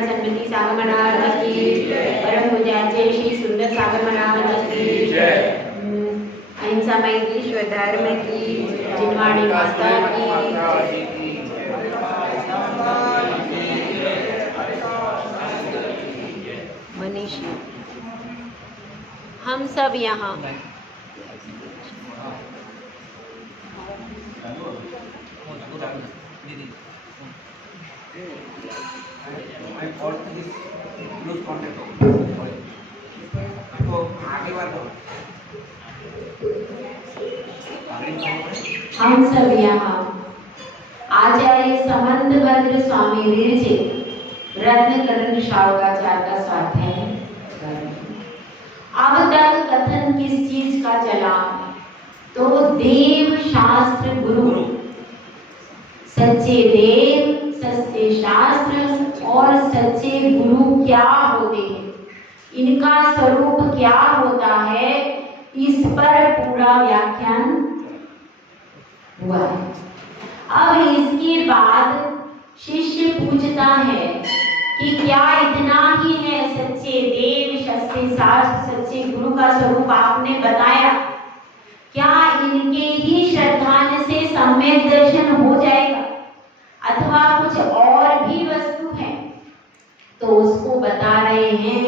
ब्राह्मण सन्मति सागर महाराज की, परम पूज्य श्री सुंदर सागर महाराज की, अहिंसा विश्व धर्म की, जिनवाणी माता की। मनीषी हम सब यहाँ हम सब यहाँ आचार्य समंतभद्र स्वामी विरचित रत्नकरण शावकाचार्य का स्वाध्याय है। अब तक कथन किस चीज का चला? तो देव शास्त्र गुरु, सच्चे देव, सच्चे शास्त्र और सच्चे गुरु क्या होते हैं, इनका स्वरूप क्या होता है, इस पर पूरा व्याख्यान हुआ है। अब इसके बाद शिष्य पूछता है कि क्या इतना ही है? सच्चे देव, सच्चे शास्त्र, सच्चे गुरु का स्वरूप आपने बताया, क्या इनके ही श्रद्धान से सम्यक दर्शन हो जाएगा अथवा कुछ और भी वस्तु है? तो उसको बता रहे हैं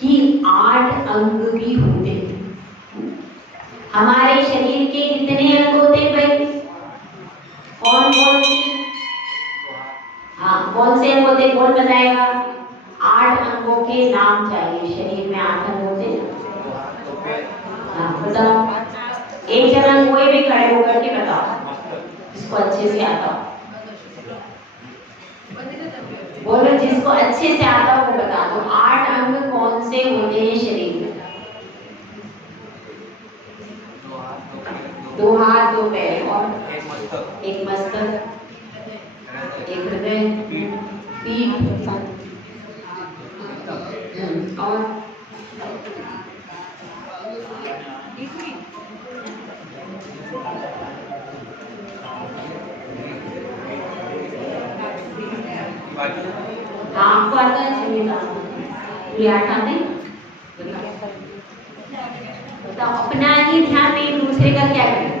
कि 8 अंग भी होते हैं। हमारे शरीर के कितने अंग होते हैं भाई? कौन कौन से? हाँ, कौन से अंग होते हैं? कौन बताएगा? 8 अंगों के नाम चाहिए। शरीर में 8 अंग होते हैं। हाँ बताओ, एक जन कोई भी खड़े होकर के बताओ, जिसको अच्छे से आता हो। बोलो, जिसको अच्छे से आता हो वो बता दो। 8 अंग कौन से होते हैं शरीर में? 2 हाथ, 2 पैर और एक मस्तक, एक हृदय, पीठ और आपको आता है? तो अपना ही ध्यान नहीं, दूसरे का क्या करें?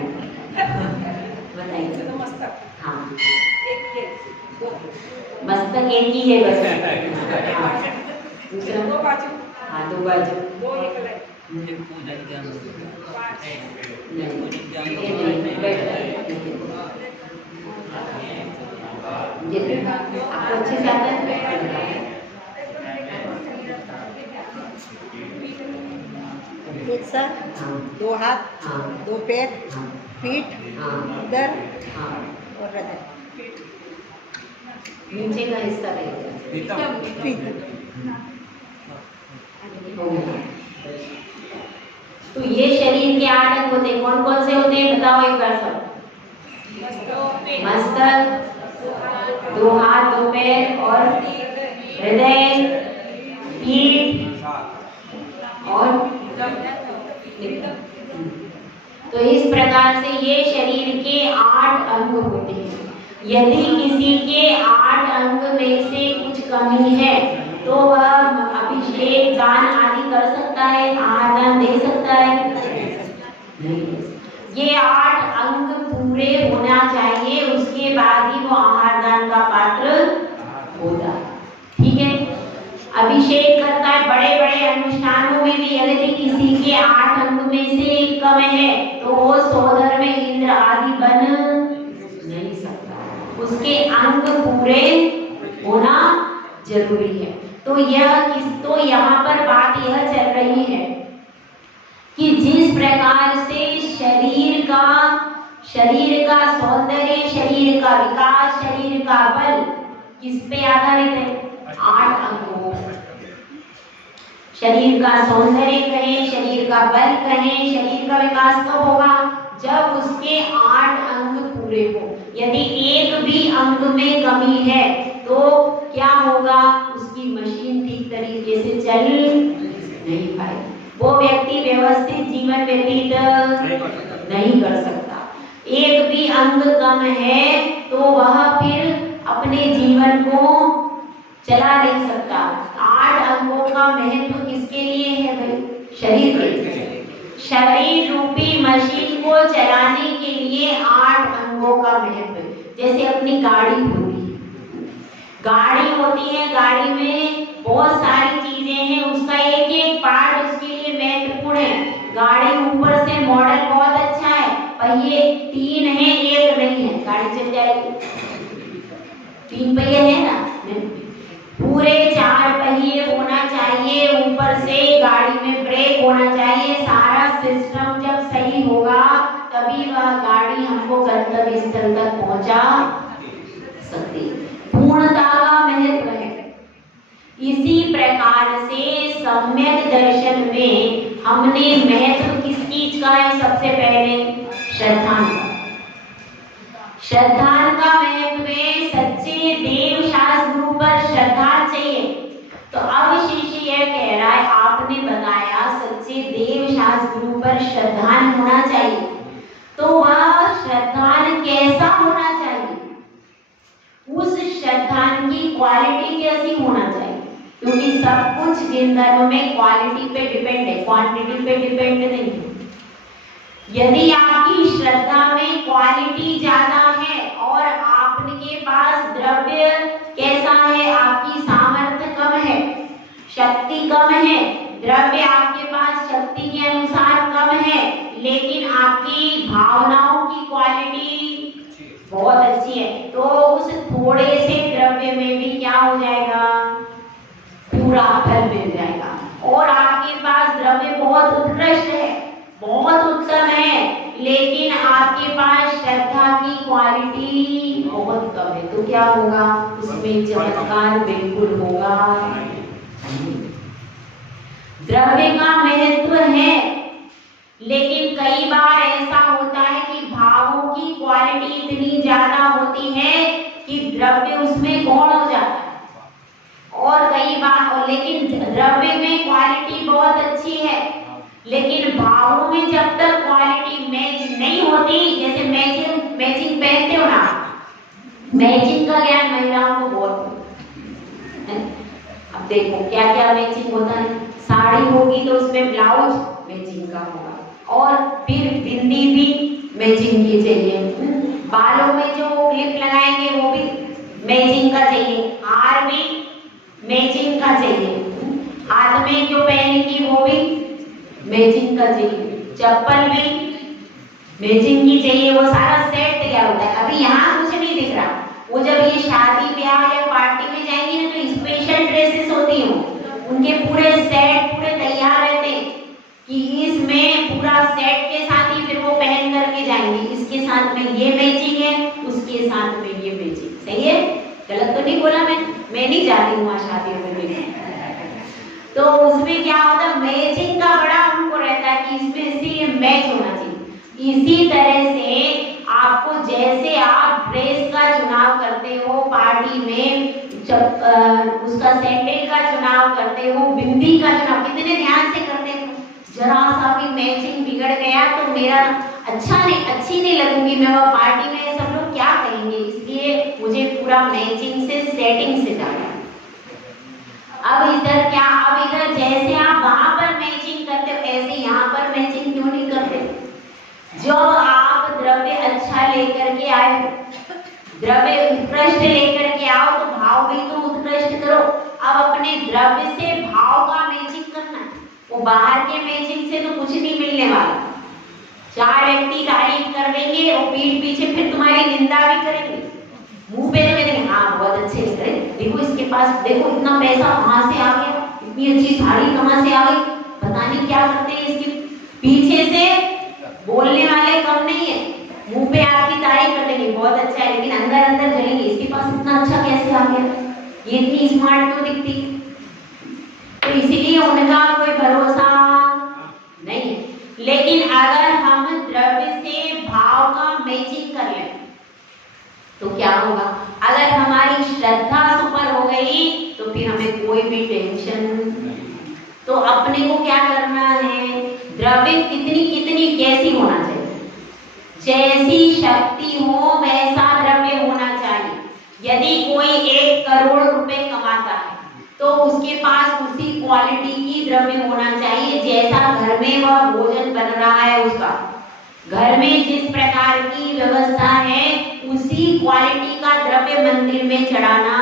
बताइए। हाँ, मस्तक एक ही है बस। दूसरा 2 बाजू। हाँ, 2 बाजू। आपको अच्छे से आता है? एक सर, 2 हाथ, 2 पैर, पीठ, उदर और हृदय। नीचे का हिस्सा रहेगा। तो ये शरीर के 8 अंग होते हैं। कौन कौन से होते हैं बताओ एक बार सब। मस्तक, 2 हाथ, 2 पैर और हृदय, पीठ और तो इस प्रकार से ये शरीर के 8 अंग होते हैं। यदि किसी के 8 अंग में से कुछ कमी है तो वह अभिषेक, दान आदि कर सकता है, आहार दान दे सकता है? नहीं। ये 8 अंग पूरे होना चाहिए, उसके बाद ही वो आहार दान का पात्र होता है। ठीक है, अभिषेक करता है। बड़े बड़े अनुष्ठानों में भी यदि किसी के 8 अंग में से कम है तो वो सोदर में इंद्र आदि बन नहीं सकता, उसके अंग पूरे होना जरूरी है। तो यहाँ पर बात यह चल रही है कि जिस प्रकार से शरीर का सौंदर्य, शरीर का विकास, शरीर का बल किस पे आधारित है? 8 अंगों। शरीर का सौंदर्य कहें, शरीर का बल कहें, शरीर का विकास कब होगा? जब उसके 8 अंग पूरे हो। यदि एक भी अंग में कमी है तो क्या होगा? उसकी मशीन ठीक तरीके से चल नहीं पाएगी, वो व्यक्ति व्यवस्थित जीवन व्यतीत नहीं कर सकता। एक भी अंग कम है तो वह फिर अपने जीवन को चला नहीं सकता। 8 अंगों का महत्व किसके लिए है भाई? शरीर के। शरीर रूपी मशीन को चलाने के लिए 8 अंगों का महत्व। जैसे अपनी गाड़ी होती है, गाड़ी होती है, गाड़ी में बहुत सारी चीजें हैं, उसका एक एक पार्ट उसके लिए महत्वपूर्ण है। गाड़ी ऊपर से मॉडल बहुत अच्छा है, पहिए 3 हैं, 1 नहीं है, गाड़ी चल जाएगी। 3 पहिए है ना, पूरे 4 पहिए होना चाहिए, ऊपर से गाड़ी में ब्रेक होना चाहिए। सारा सिस्टम जब सही होगा तभी वह गाड़ी हमको गंतव्य स्थल तक पहुंचा सकती है। पूर्णता का महत्व है। इसी प्रकार से सम्यक दर्शन में हमने महत्व किस चीज का है? सबसे पहले श्रद्धान का। श्रद्धान का महत्व है, सच्चे देव शास्त्र गुरु पर श्रद्धा चाहिए। तो अब शिष्य यह कह रहा है, आपने बताया सच्चे देव शास्त्र गुरु पर श्रद्धान होना चाहिए, तो वह श्रद्धान कैसा होना चाहिए? उस श्रद्धान की क्वालिटी कैसी होना चाहिए? क्योंकि सब कुछ जिन धर्म में क्वालिटी पे डिपेंड है, क्वांटिटी पे डिपेंड नहीं है। यदि आपकी श्रद्धा में क्वालिटी ज्यादा है और आपके पास द्रव्य कैसा है, आपकी सामर्थ्य कम है, शक्ति कम है, द्रव्य आपके पास शक्ति के अनुसार कम है, लेकिन आपकी भावनाओं की क्वालिटी बहुत अच्छी है, तो उस थोड़े से द्रव्य में भी क्या हो जाएगा? पूरा फल मिल जाएगा। और आपके पास द्रव्य बहुत उत्कृष्ट है, बहुत उत्तम है, लेकिन आपके पास श्रद्धा की क्वालिटी बहुत कम है, तो क्या होगा? उसमें चमत्कार बिल्कुल होगा। द्रव्य का महत्व है, लेकिन कई बार ऐसा होता है कि भावों की क्वालिटी इतनी ज्यादा होती है कि द्रव्य उसमें गौण हो जाता है। और कई बार, लेकिन द्रव्य में क्वालिटी बहुत अच्छी है, लेकिन भावों में जब तक क्वालिटी मैच नहीं होती, जैसे मैचिंग पहनते हो ना, मैचिंग का ज्ञान महिलाओं को बहुत है। अब देखो क्या क्या मैचिंग होता है। साड़ी होगी तो उसमें ब्लाउज मैचिंग का होगा, और फिर बिंदी भी मैचिंग की चाहिए, बालों में जो क्लिप लगाएंगे वो भी मैचिंग का चाहिए, हार भी मैचिंग का चाहिए, हाथ में जो पहनेंगी वो भी मैचिंग का चाहिए, चप्पल भी मैचिंग की चाहिए। वो सारा सेट तैयार होता है। अभी यहाँ कुछ नहीं दिख रहा, वो जब ये शादी ब्याह या पार्टी में जाएंगे ना, तो स्पेशल ड्रेसेस होती हैं, उनके पूरे सेट पूरे तैयार रहते हैं कि इसमें पूरा सेट के साथ ही फिर वो पहन करके जाएंगे, इसके साथ में ये मैचिंग है, उसके साथ में ये मैचिंग। सही है? गलत तो नहीं बोला? मैं नहीं जाती हूँ शादियों में देखने। तो उसमें क्या होता है, मैचिंग का बड़ा उनको रहता है कि इसमें से ये मैच होना चाहिए। इसी तरह से आपको, जैसे आप ड्रेस का चुनाव करते हो पार्टी में, उसका सैंडल का चुनाव करते हो, बिंदी का चुनाव कितने ध्यान से करते हो। जरा सा भी मैचिंग बिगड़ गया तो मेरा अच्छी नहीं लगूंगी मैं, वो पार्टी में सब लोग क्या कहेंगे, इसलिए मुझे पूरा मैचिंग से, सेटिंग से जाना है। अब इधर जैसे आप वहां पर मैचिंग करते हो, ऐसे यहाँ पर मैचिंग क्यों नहीं करते? जो आप द्रव्य अच्छा लेकर के आए, द्रव्य उत्कृष्ट लेकर के आओ, तो भाव भी तो उत्कृष्ट करो। अब अपने द्रव्य से भाव का मैचिंग करना है, वो बाहर के मैचिंग से तो कुछ नहीं मिलने वाला। 4 व्यक्ति तारीफ कर देंगे और पीठ पीछे फिर तुम्हारी निंदा भी करेंगे, मुंह पे तो कहेंगे हाँ बहुत अच्छे लग रहे, देखो इसके पास, देखो इतना पैसा कहाँ से आ गया, इतनी अच्छी साड़ी कहाँ से आ गई, पता नहीं क्या करते हैं इसके पीछे से। बोलने वाले कम नहीं है, मुंह पे आपकी तारीफ कर देंगे बहुत अच्छा है, लेकिन अंदर अंदर जलेंगे इसके पास इतना अच्छा कैसे आ गया, ये इतनी स्मार्ट क्यों दिखती। तो इसीलिए उनका कोई भरोसा नहीं है। लेकिन अगर हम द्रव्य से भाव का मैचिंग कर लें तो क्या होगा? अगर हमारी श्रद्धा सुपर हो गई तो फिर हमें कोई भी टेंशन नहीं। तो अपने को क्या करना है? द्रव्य कितनी कैसी होना चाहिए? जैसी शक्ति हो वैसा द्रव्य होना चाहिए। यदि कोई 1 करोड़ रुपए कमाता है उसके पास उसी क्वालिटी की द्रव्य होना चाहिए जैसा घर में वह भोजन बन रहा है उसका। घर में जिस प्रकार की व्यवस्था है उसी क्वालिटी का द्रव्य मंदिर में चढ़ाना।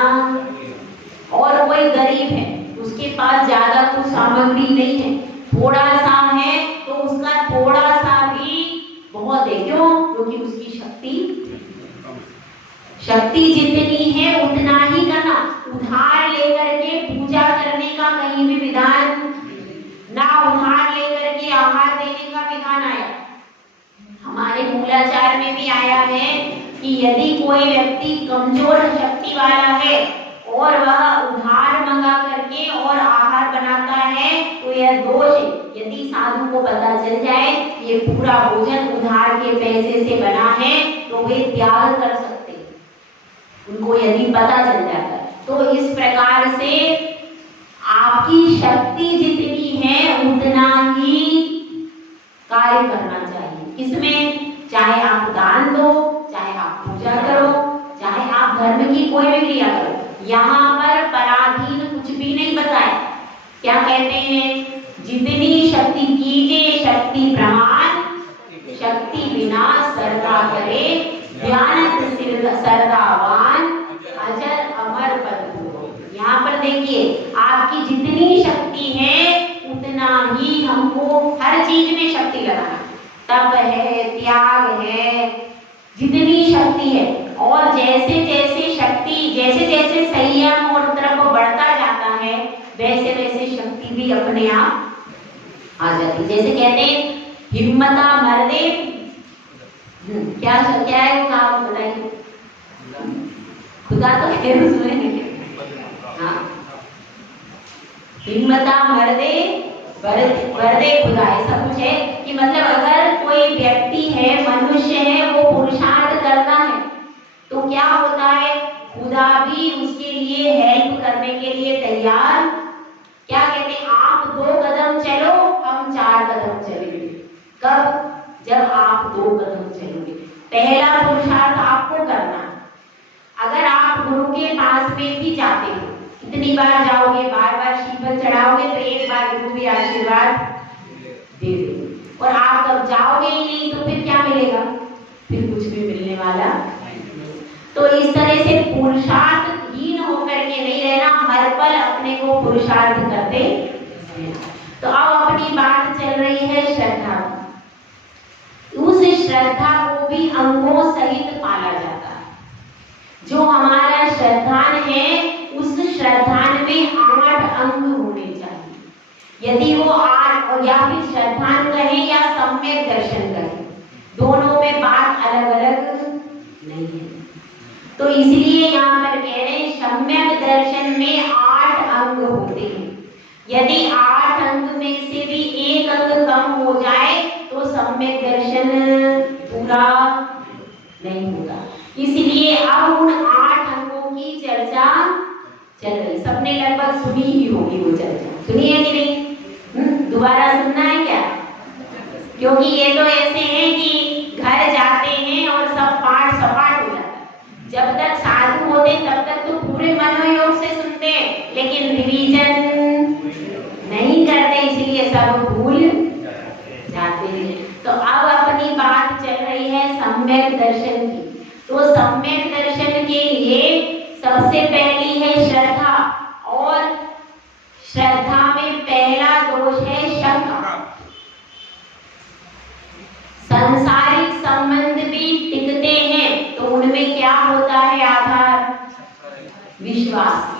और कोई गरीब है, उसके पास ज्यादा कुछ सामग्री नहीं है, थोड़ा सा है, तो उसका थोड़ा सा भी बहुत है। क्यों? क्योंकि उसकी शक्ति जितनी है उतना ही करना। उधार लेकर के पूजा करने का कहीं भी विधान ना, उधार लेकर के आहार देने का विधान आया। हमारे मूलाचार में भी आया है कि यदि कोई व्यक्ति कमजोर शक्ति वाला है और वह उधार मंगा करके और आहार बनाता है तो यह दोष है। यदि साधु को पता चल जाए ये पूरा भोजन उधार के पैसे से बना है तो वे त्याग कर सकते, उनको यदि पता चल जाता है। तो इस प्रकार से आपकी शक्ति जितनी है उतना ही कार्य करना चाहिए। किसमें? चाहे आप दान दो, चाहे आप पूजा करो, चाहे आप धर्म की कोई भी क्रिया करो। यहाँ पर पराधीन कुछ भी नहीं बताया। क्या कहते हैं? जितनी शक्ति कीजिए शक्ति प्रमाण, शक्ति बिना श्रद्धा करे, ध्यान श्रद्धावान अजर अमर पद हो। यहाँ पर देखिए आपकी जितनी शक्ति है उतना ही हमको हर चीज में शक्ति लगाना। तप है, त्याग है, जितनी शक्ति है। और जैसे जैसे शक्ति, जैसे जैसे संयम और तरफ बढ़ता जाता है वैसे वैसे शक्ति भी अपने आप आ जाती। जैसे कहते हैं हिम्मता मर्दे, क्या है वो आप बताइए? खुदा तो खैर उसमें नहीं। हाँ, हिम्मता मर्दे वर्दे खुदा, ऐसा कुछ है कि मतलब अगर कोई व्यक्ति है, मनुष्य है, वो पुरुषार्थ करता है तो क्या होता है? खुदा भी उसके लिए हेल्प करने के लिए तैयार। क्या कहते हैं? आप 2 कदम चलो, हम 4 कदम चलेंगे। कब? जब आप 2 कदम चलोगे। पहला पुरुषार्थ आपको करना। अगर आप गुरु के पास में भी जाते हो, कितनी बार जाओगे, बार बार श्रीफल चढ़ाओगे तो एक बार गुरु भी आशीर्वाद दे देंगे। और आप कब जाओगे ही नहीं तो फिर क्या मिलेगा? फिर कुछ भी मिलने वाला। तो इस तरह से पुरुषार्थहीन होकर के नहीं रहना, हर पल अपने को पुरुषार्थ करते रहना। तो अब अपनी बात चल रही है श्रद्धा। उस श्रद्धा को भी अंगों सहित पाला जाता है। जो हमारा श्रद्धान है उस श्रद्धान में 8 अंग होने चाहिए। यदि वो 8 और या फिर श्रद्धान कहें या सम्यक दर्शन कहें, दोनों में बात अलग अलग नहीं है। तो इसलिए यहाँ पर कह रहे हैं सम्यक दर्शन में 8 अंग होते हैं। यदि 8 अंग में से भी एक अंग कम हो जाए तो सम्यक दर्शन पूरा नहीं होगा। इसलिए अब उन 8 अंगों की चर्चा चल रही। सबने लगभग सुनी ही होगी वो चर्चा, सुनी है कि नहीं? दोबारा सुनना है क्या? क्योंकि ये तो ऐसे हैं कि घर जाते हैं और सब पाठ सपाट हो जाता है। जब तक साधु होते तब तक तो पूरे मनोयोग से सुनते हैं, लेकिन रिवीजन नहीं करते, इसलिए सब भूल जाते हैं। तो अब अपनी बात चल रही है सम्यक दर्शन की। तो सम्यक दर्शन के लिए सबसे पहली है श्रद्धा, और श्रद्धा में पहला दोष है शंका। सांसारिक संबंध भी टिकते हैं तो उनमें क्या होता है? आधार विश्वास।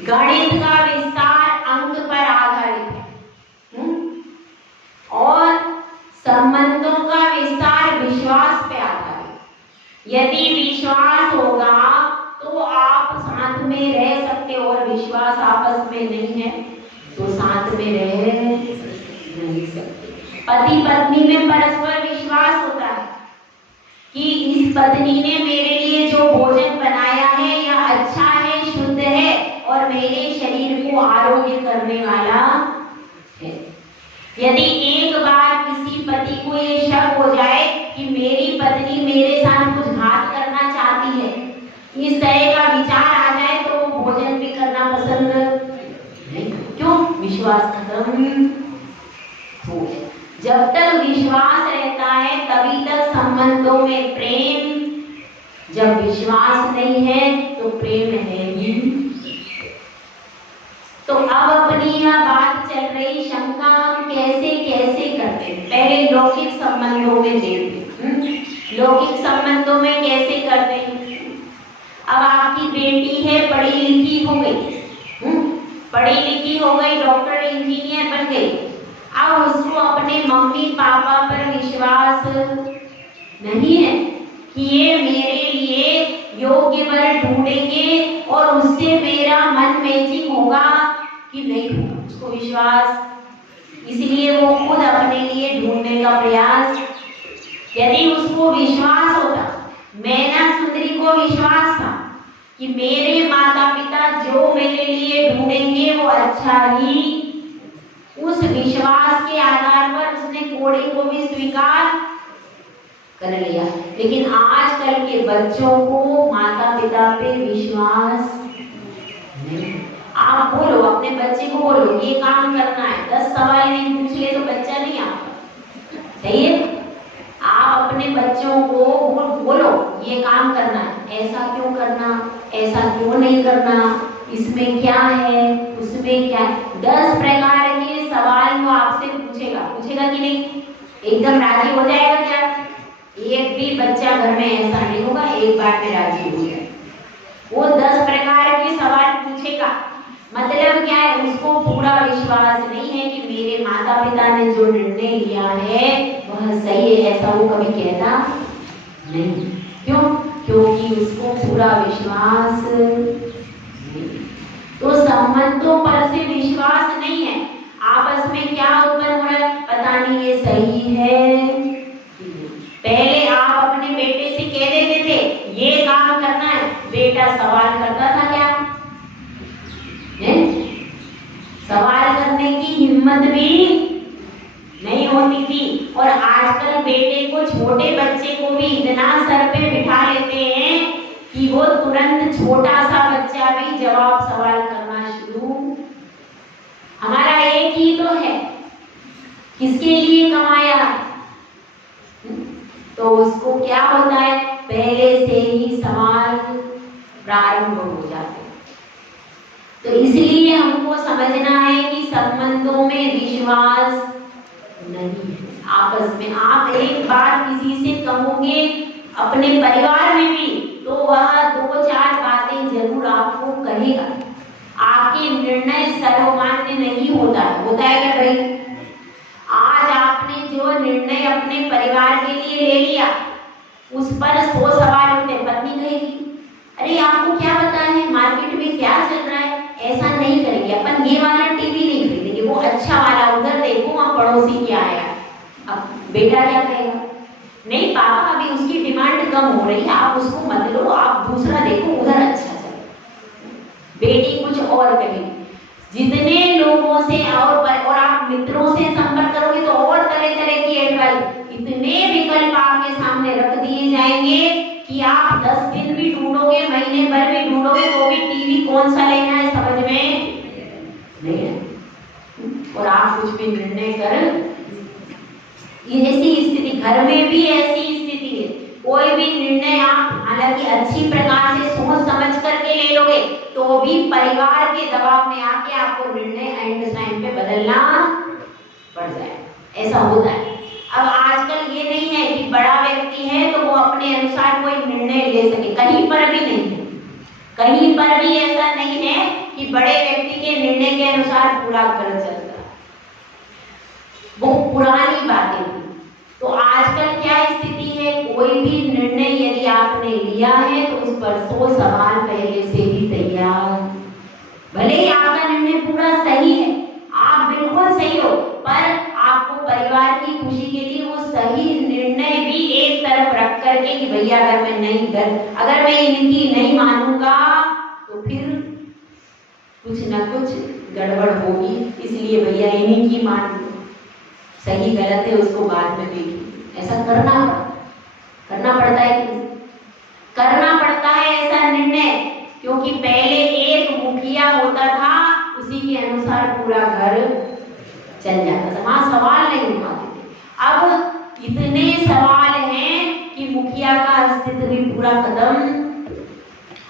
गणित का विस्तार अंक पर आधारित है और संबंधों का विस्तार विश्वास पे आधारित। यदि विश्वास होगा तो आप साथ में रह सकते हो, और विश्वास आपस में नहीं है तो साथ में रह नहीं सकते। पति पत्नी में परस्पर विश्वास होता है कि इस पत्नी ने मेरे लिए जो भोजन बनाया है यह अच्छा है, शुद्ध है और मेरे शरीर को आरोग्य करने वाला है। यदि एक बार किसी पति को ये शक हो जाए कि मेरी पत्नी मेरे साथ कुछ घात करना चाहती है, इस तरह का विचार आ जाए तो वो भोजन भी करना पसंद विश्वास खत्म हो गया। जब तक विश्वास रहता है तभी तक संबंधों में प्रेम, जब विश्वास नहीं है तो प्रेम है ही। तो अब अपनी यह बात चल रही शंका हम कैसे कैसे करते हैं। पहले लौकिक संबंधों में देखते, लौकिक संबंधों में कैसे करते हैं। अब आपकी बेटी है, पढ़ी लिखी हो गई, पढ़ी लिखी हो गई, डॉक्टर इंजीनियर बन गई। अब उसको अपने मम्मी पापा पर विश्वास नहीं है कि ये मेरे लिए योग्य वर ढूंढेंगे और उससे मेरा मन मैचिंग होगा कि नहीं होगा, उसको विश्वास, इसलिए वो खुद अपने लिए ढूंढने का प्रयास। यदि उसको विश्वास होता, मैना सुंदरी को विश्वास था कि मेरे माता पिता जो मेरे लिए ढूंढेंगे वो अच्छा ही, उस विश्वास के आधार पर उसने कोड़े को भी स्वीकार कर लिया। लेकिन आजकल के बच्चों को माता पिता पे विश्वास नहीं। आप बोलो अपने बच्चे को, बोलो ये काम करना है, 10 सवाल नहीं पूछ ले तो बच्चा नहीं आपका, सही है। आप अपने बच्चों को बोलो ये काम करना है, ऐसा क्यों करना, ऐसा क्यों नहीं करना, इसमें क्या है, उसमें क्या है, 10 प्रकार के सवाल वो आपसे पूछेगा, पूछेगा कि नहीं? एकदम राजी हो जाएगा क्या? एक भी बच्चा घर में ऐसा नहीं होगा एक बार में राजी हो जाए। वो 10 प्रकार के सवाल पूछेगा। मतलब क्या है, उसको पूरा विश्वास नहीं है कि मेरे माता पिता ने जो निर्णय लिया है वह सही है, ऐसा वो कभी कहता नहीं। क्यों? क्योंकि उसको पूरा विश्वास नहीं। तो संबंधों पर से विश्वास नहीं है, आपस में क्या उत्पन्न हो रहा है, पता नहीं ये सही है। पहले आप अपने बेटे से कह देते थे ये काम करना है, बेटा सवाल करता था क्या? सवाल करने की हिम्मत भी नहीं होती थी। और आजकल बेटे को, छोटे बच्चे को भी इतना सर पे बिठा लेते हैं कि वो तुरंत छोटा सा बच्चा भी जवाब सवाल करना शुरू। हमारा एक ही तो है, किसके लिए कमाया, तो उसको क्या होता है, पहले से ही सवाल प्रारंभ हो जाते। तो इसलिए हमको समझना है कि संबंधों में विश्वास नहीं है। आपस में आप एक बार किसी से कहोगे अपने परिवार में भी, तो वह 2-4 बातें जरूर आपको कहेगा। आपके निर्णय सर्वमान्य नहीं होता है, होता है क्या भाई? आज आपने जो निर्णय अपने परिवार के लिए ले लिया उस पर 100 सवाल उठते। पत्नी कहेगी अरे आपको क्या पता है मार्केट में क्या चल रहा है, ऐसा नहीं करेंगे अपन, ये वाला टीवी नहीं खरीदेंगे, वो अच्छा वाला, उधर देखो वहाँ पड़ोसी क्या आया। अब बेटा क्या कहेगा, नहीं पापा अभी उसकी डिमांड कम हो रही है, आप उसको मत लो, आप दूसरा देखो उधर अच्छा चले। बेटी कुछ और कहेगी। जितने लोगों से और आप मित्रों से संपर्क करोगे तो और तरह तरह की एडवाइस, इतने विकल्प आपके सामने रख दिए जाएंगे कि आप 10 दिन भी ढूंढोगे, महीने भर भी ढूंढोगे तो भी टीवी कौन सा लेना है समझ में नहीं है, और आप कुछ भी निर्णय कर। ऐसी स्थिति घर में भी ऐसी स्थिति है, कोई भी निर्णय आप हालांकि अच्छी प्रकार से सोच समझ करके ले लोगे तो भी परिवार के दबाव में आके आपको निर्णय एंड टाइम पे बदलना पड़ जाए, ऐसा होता है। अब आजकल ये नहीं है कि बड़ा व्यक्ति है तो वो अपने अनुसार कोई निर्णय ले सके, कहीं पर भी नहीं है, कहीं पर भी ऐसा नहीं है कि बड़े व्यक्ति के निर्णय के अनुसार पूरा घर चलता है, वो पुरानी बातें थी। तो आजकल क्या स्थिति है, कोई भी निर्णय यदि आपने लिया है तो उस पर 100 सवाल पहले से ही तैयार। भले ही आपका निर्णय पूरा सही है, आप बिल्कुल सही हो, पर आपको परिवार की खुशी के लिए वो सही निर्णय भी एक तरफ रख करके कि भैया अगर मैं इनकी नहीं मानूंगा तो फिर कुछ न कुछ गड़बड़ होगी, इसलिए भैया इन्हीं की मान लो, सही गलत है उसको बाद में देखिए। ऐसा करना पड़ता है कि करना पड़ता है ऐसा निर्णय, क्योंकि पहले एक मुखिया होता था, उसी के अनुसार अनुसार पूरा घर चल जाता था, वहां सवाल नहीं उठाते थे। अब इतने सवाल हैं कि मुखिया का अस्तित्व भी पूरा खत्म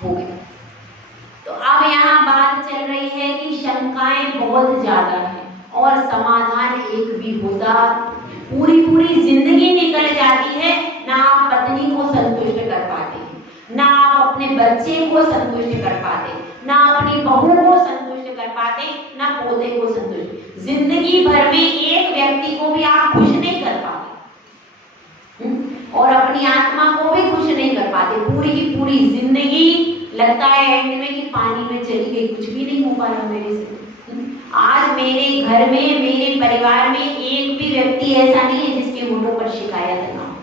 हो गया। तो अब यहाँ बात चल रही है कि शंकाएं बहुत ज्यादा है और समाधान एक भी होता, पूरी जिंदगी निकल जाती है, ना आप पत्नी को संतुष्ट कर पाते हैं, ना आप अपने बच्चे को संतुष्ट कर पाते, ना अपनी बहू को संतुष्ट कर पाते, ना पोते को संतुष्ट। जिंदगी भर में एक व्यक्ति को भी आप खुश नहीं कर पाते और अपनी आत्मा को भी खुश नहीं कर पाते। पूरी की पूरी जिंदगी लगता है एंड में कि पानी में चली गई, कुछ भी नहीं हो पाया मेरे से। आज मेरे घर में, मेरे परिवार में एक भी व्यक्ति ऐसा नहीं है जिसके होठों पर शिकायत ना हो।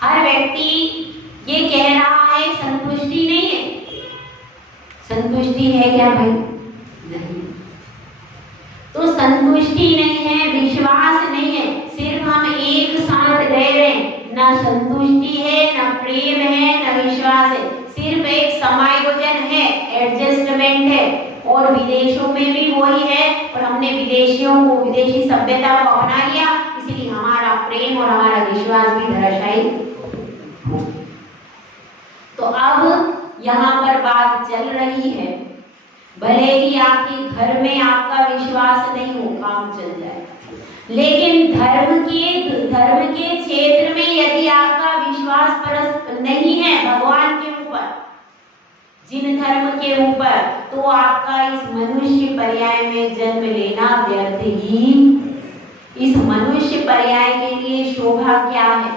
हर व्यक्ति ये कह रहा है संतुष्टि नहीं है। संतुष्टि है क्या भाई? नहीं। तो संतुष्टि नहीं है, विश्वास नहीं है, सिर्फ हम एक साथ रह रहे हैं, ना संतुष्टि है, ना प्रेम है, ना विश्वास है, सिर्फ एक समायोजन है, एडजस्टमेंट है। और विदेशों में भी वही है, और हमने विदेशियों को, विदेशी सभ्यता को अपना लिया, इसलिए हमारा प्रेम और हमारा विश्वास भी धराशायी हो। तो अब यहाँ पर बात चल रही है, भले ही आपके घर में आपका विश्वास नहीं हो, काम चल जाए, लेकिन धर्म के क्षेत्र में यदि आपका विश्वास परस्त नहीं है भगवान के ऊपर, जिन धर्म के ऊपर, तो आपका इस मनुष्य पर्याय में जन्म लेना व्यर्थ ही। इस मनुष्य पर्याय के लिए शोभा क्या है?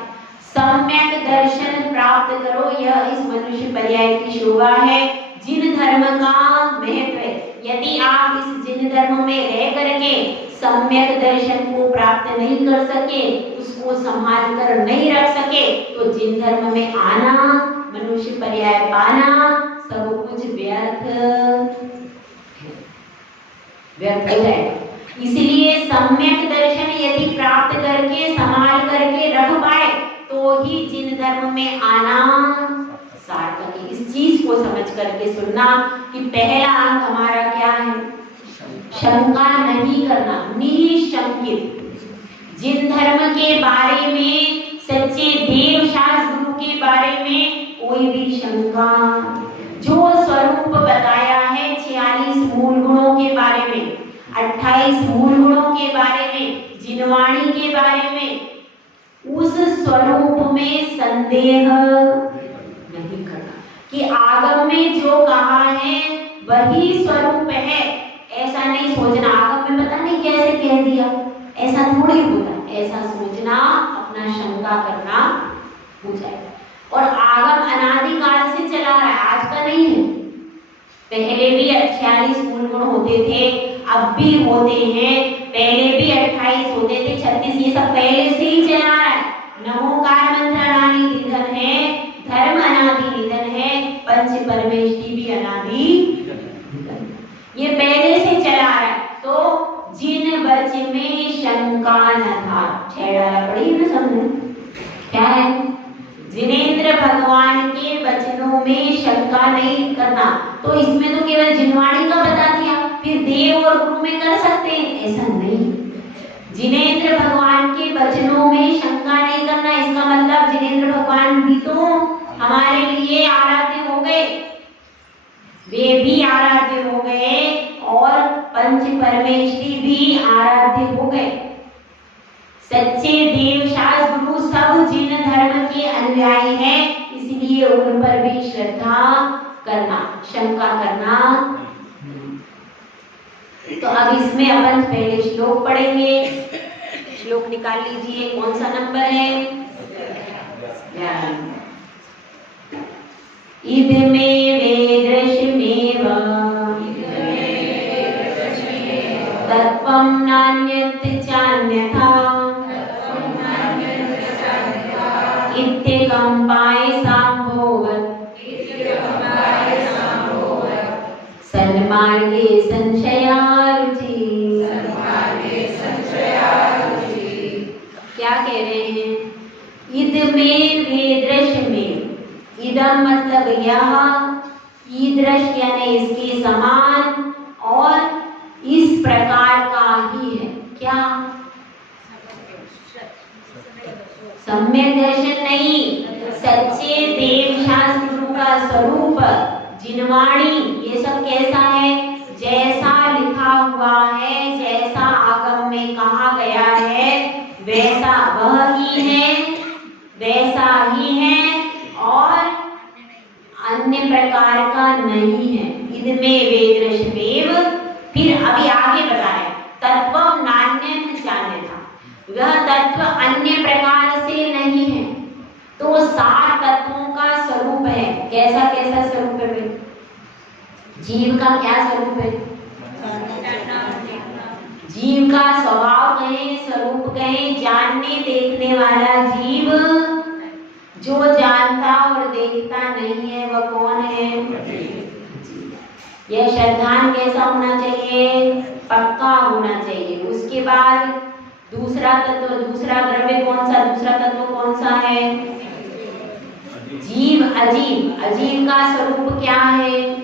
सम्यक दर्शन प्राप्त करो, यह इस मनुष्य पर्याय की शोभा है। जिन धर्म का महत्व है, यदि आप इस जिन धर्म में रह करके सम्यक दर्शन को प्राप्त नहीं कर सके, उसको संभाल कर नहीं रख सके, तो जिन धर्म में आना, मनुष्य पर्याय पाना, सब कुछ व्यर्थ है। इसलिए सम्यक दर्शन यदि प्राप्त करके, संभाल करके रख पाए, तो ही जिन धर्म में आना सार्थक है। इस चीज को समझ करके सुनना कि पहला अंक हमारा क्या है? शंका नहीं करना, निशंकित। जिन धर्म के बारे में, सच्चे देव शास्त्र गुरु के बारे में कोई भी शंका, जो स्वरूप बताया है 46 मूल गुणों के बारे में, 28 मूल गुणों के बारे में, जिनवाणी के बारे में, उस स्वरूप में संदेह नहीं करना कि आगम में जो कहा है वही स्वरूप है। ऐसा नहीं सोचना आगम में पता नहीं कैसे कह दिया, ऐसा थोड़ी होता। ऐसा सोचना, अपना शंका करना हो जाएगा। और आगम अनादिकाल से चला रहा है, आज का नहीं है। पहले भी 46 मूल गुण होते थे, अब भी होते हैं, पहले भी 28 होते थे, 36, ये सब पहले से ही चला रहा है। नमोकार मंत्र अनादि निधन है, धर्म अनादि निधन है, पंच परमेष्टि भी अनादि, ये पहले से चला रहा है। तो जिन बच में शंका न था, छेड़ा पड़ी ना समझे क्या है? जिनेंद्र भगवान के वचनों में शंका नहीं करना। तो इसमें तो केवल जिनवाणी का बता दिया, फिर देव और गुरु में कर सकते हैं, ऐसा नहीं। जिनेंद्र भगवान के वचनों में शंका नहीं करना, इसका मतलब जिनेंद्र भगवान भी तो हमारे लिए आराध्य हो गए, वे भी आराध्य हो गए, और पंच परमेष्टि भी आराध्य हो गए। सच्चे देव शास्त्र गुरु सब जिन धर्म के अनुयायी हैं, इसलिए उन पर भी श्रद्धा करना, शंका करना। तो अब इसमें अपन पहले श्लोक पढ़ेंगे। श्लोक निकाल लीजिए, कौन सा नंबर है? इद में वेदृशमेव तत्त्वं नान्यत् चान्यथा इत्येकं पायसाम्भोवत् सन्मार्गे संशयारुचि। क्या कह रहे हैं? इद में वेदृश में, इदम मतलब यह, ईदृश यानी इसके समान, और इस प्रकार का ही है। क्या? सम्यक दर्शन नहीं, सच्चे देव शास्त्र गुरु का स्वरूप जिनवाणी, ये सब कैसा है? जैसा लिखा हुआ है, जैसा आगम में कहा गया है, वैसा वह ही है, वैसा ही है और अन्य प्रकार का नहीं है। इनमें वेदरश्मेव, फिर अभी आगे बताए तत्वम नान्यं जान्यथा, वह तत्व अन्य प्रकार से नहीं है। तो 7 तत्वों का स्वरूप है। कैसा कैसा स्वरूप है? जीव का क्या स्वरूप है? जीव का स्वभाव कहें, स्वरूप कहें, जानने देखने वाला जीव जो जानता और देखता नहीं है वह कौन है? यह श्रद्धान कैसा होना चाहिए? पक्का होना चाहिए। उसके बाद दूसरा तत्व, दूसरा द्रव्य कौन सा? दूसरा तत्व कौन सा है? जीव अजीव। अजीव का स्वरूप क्या है?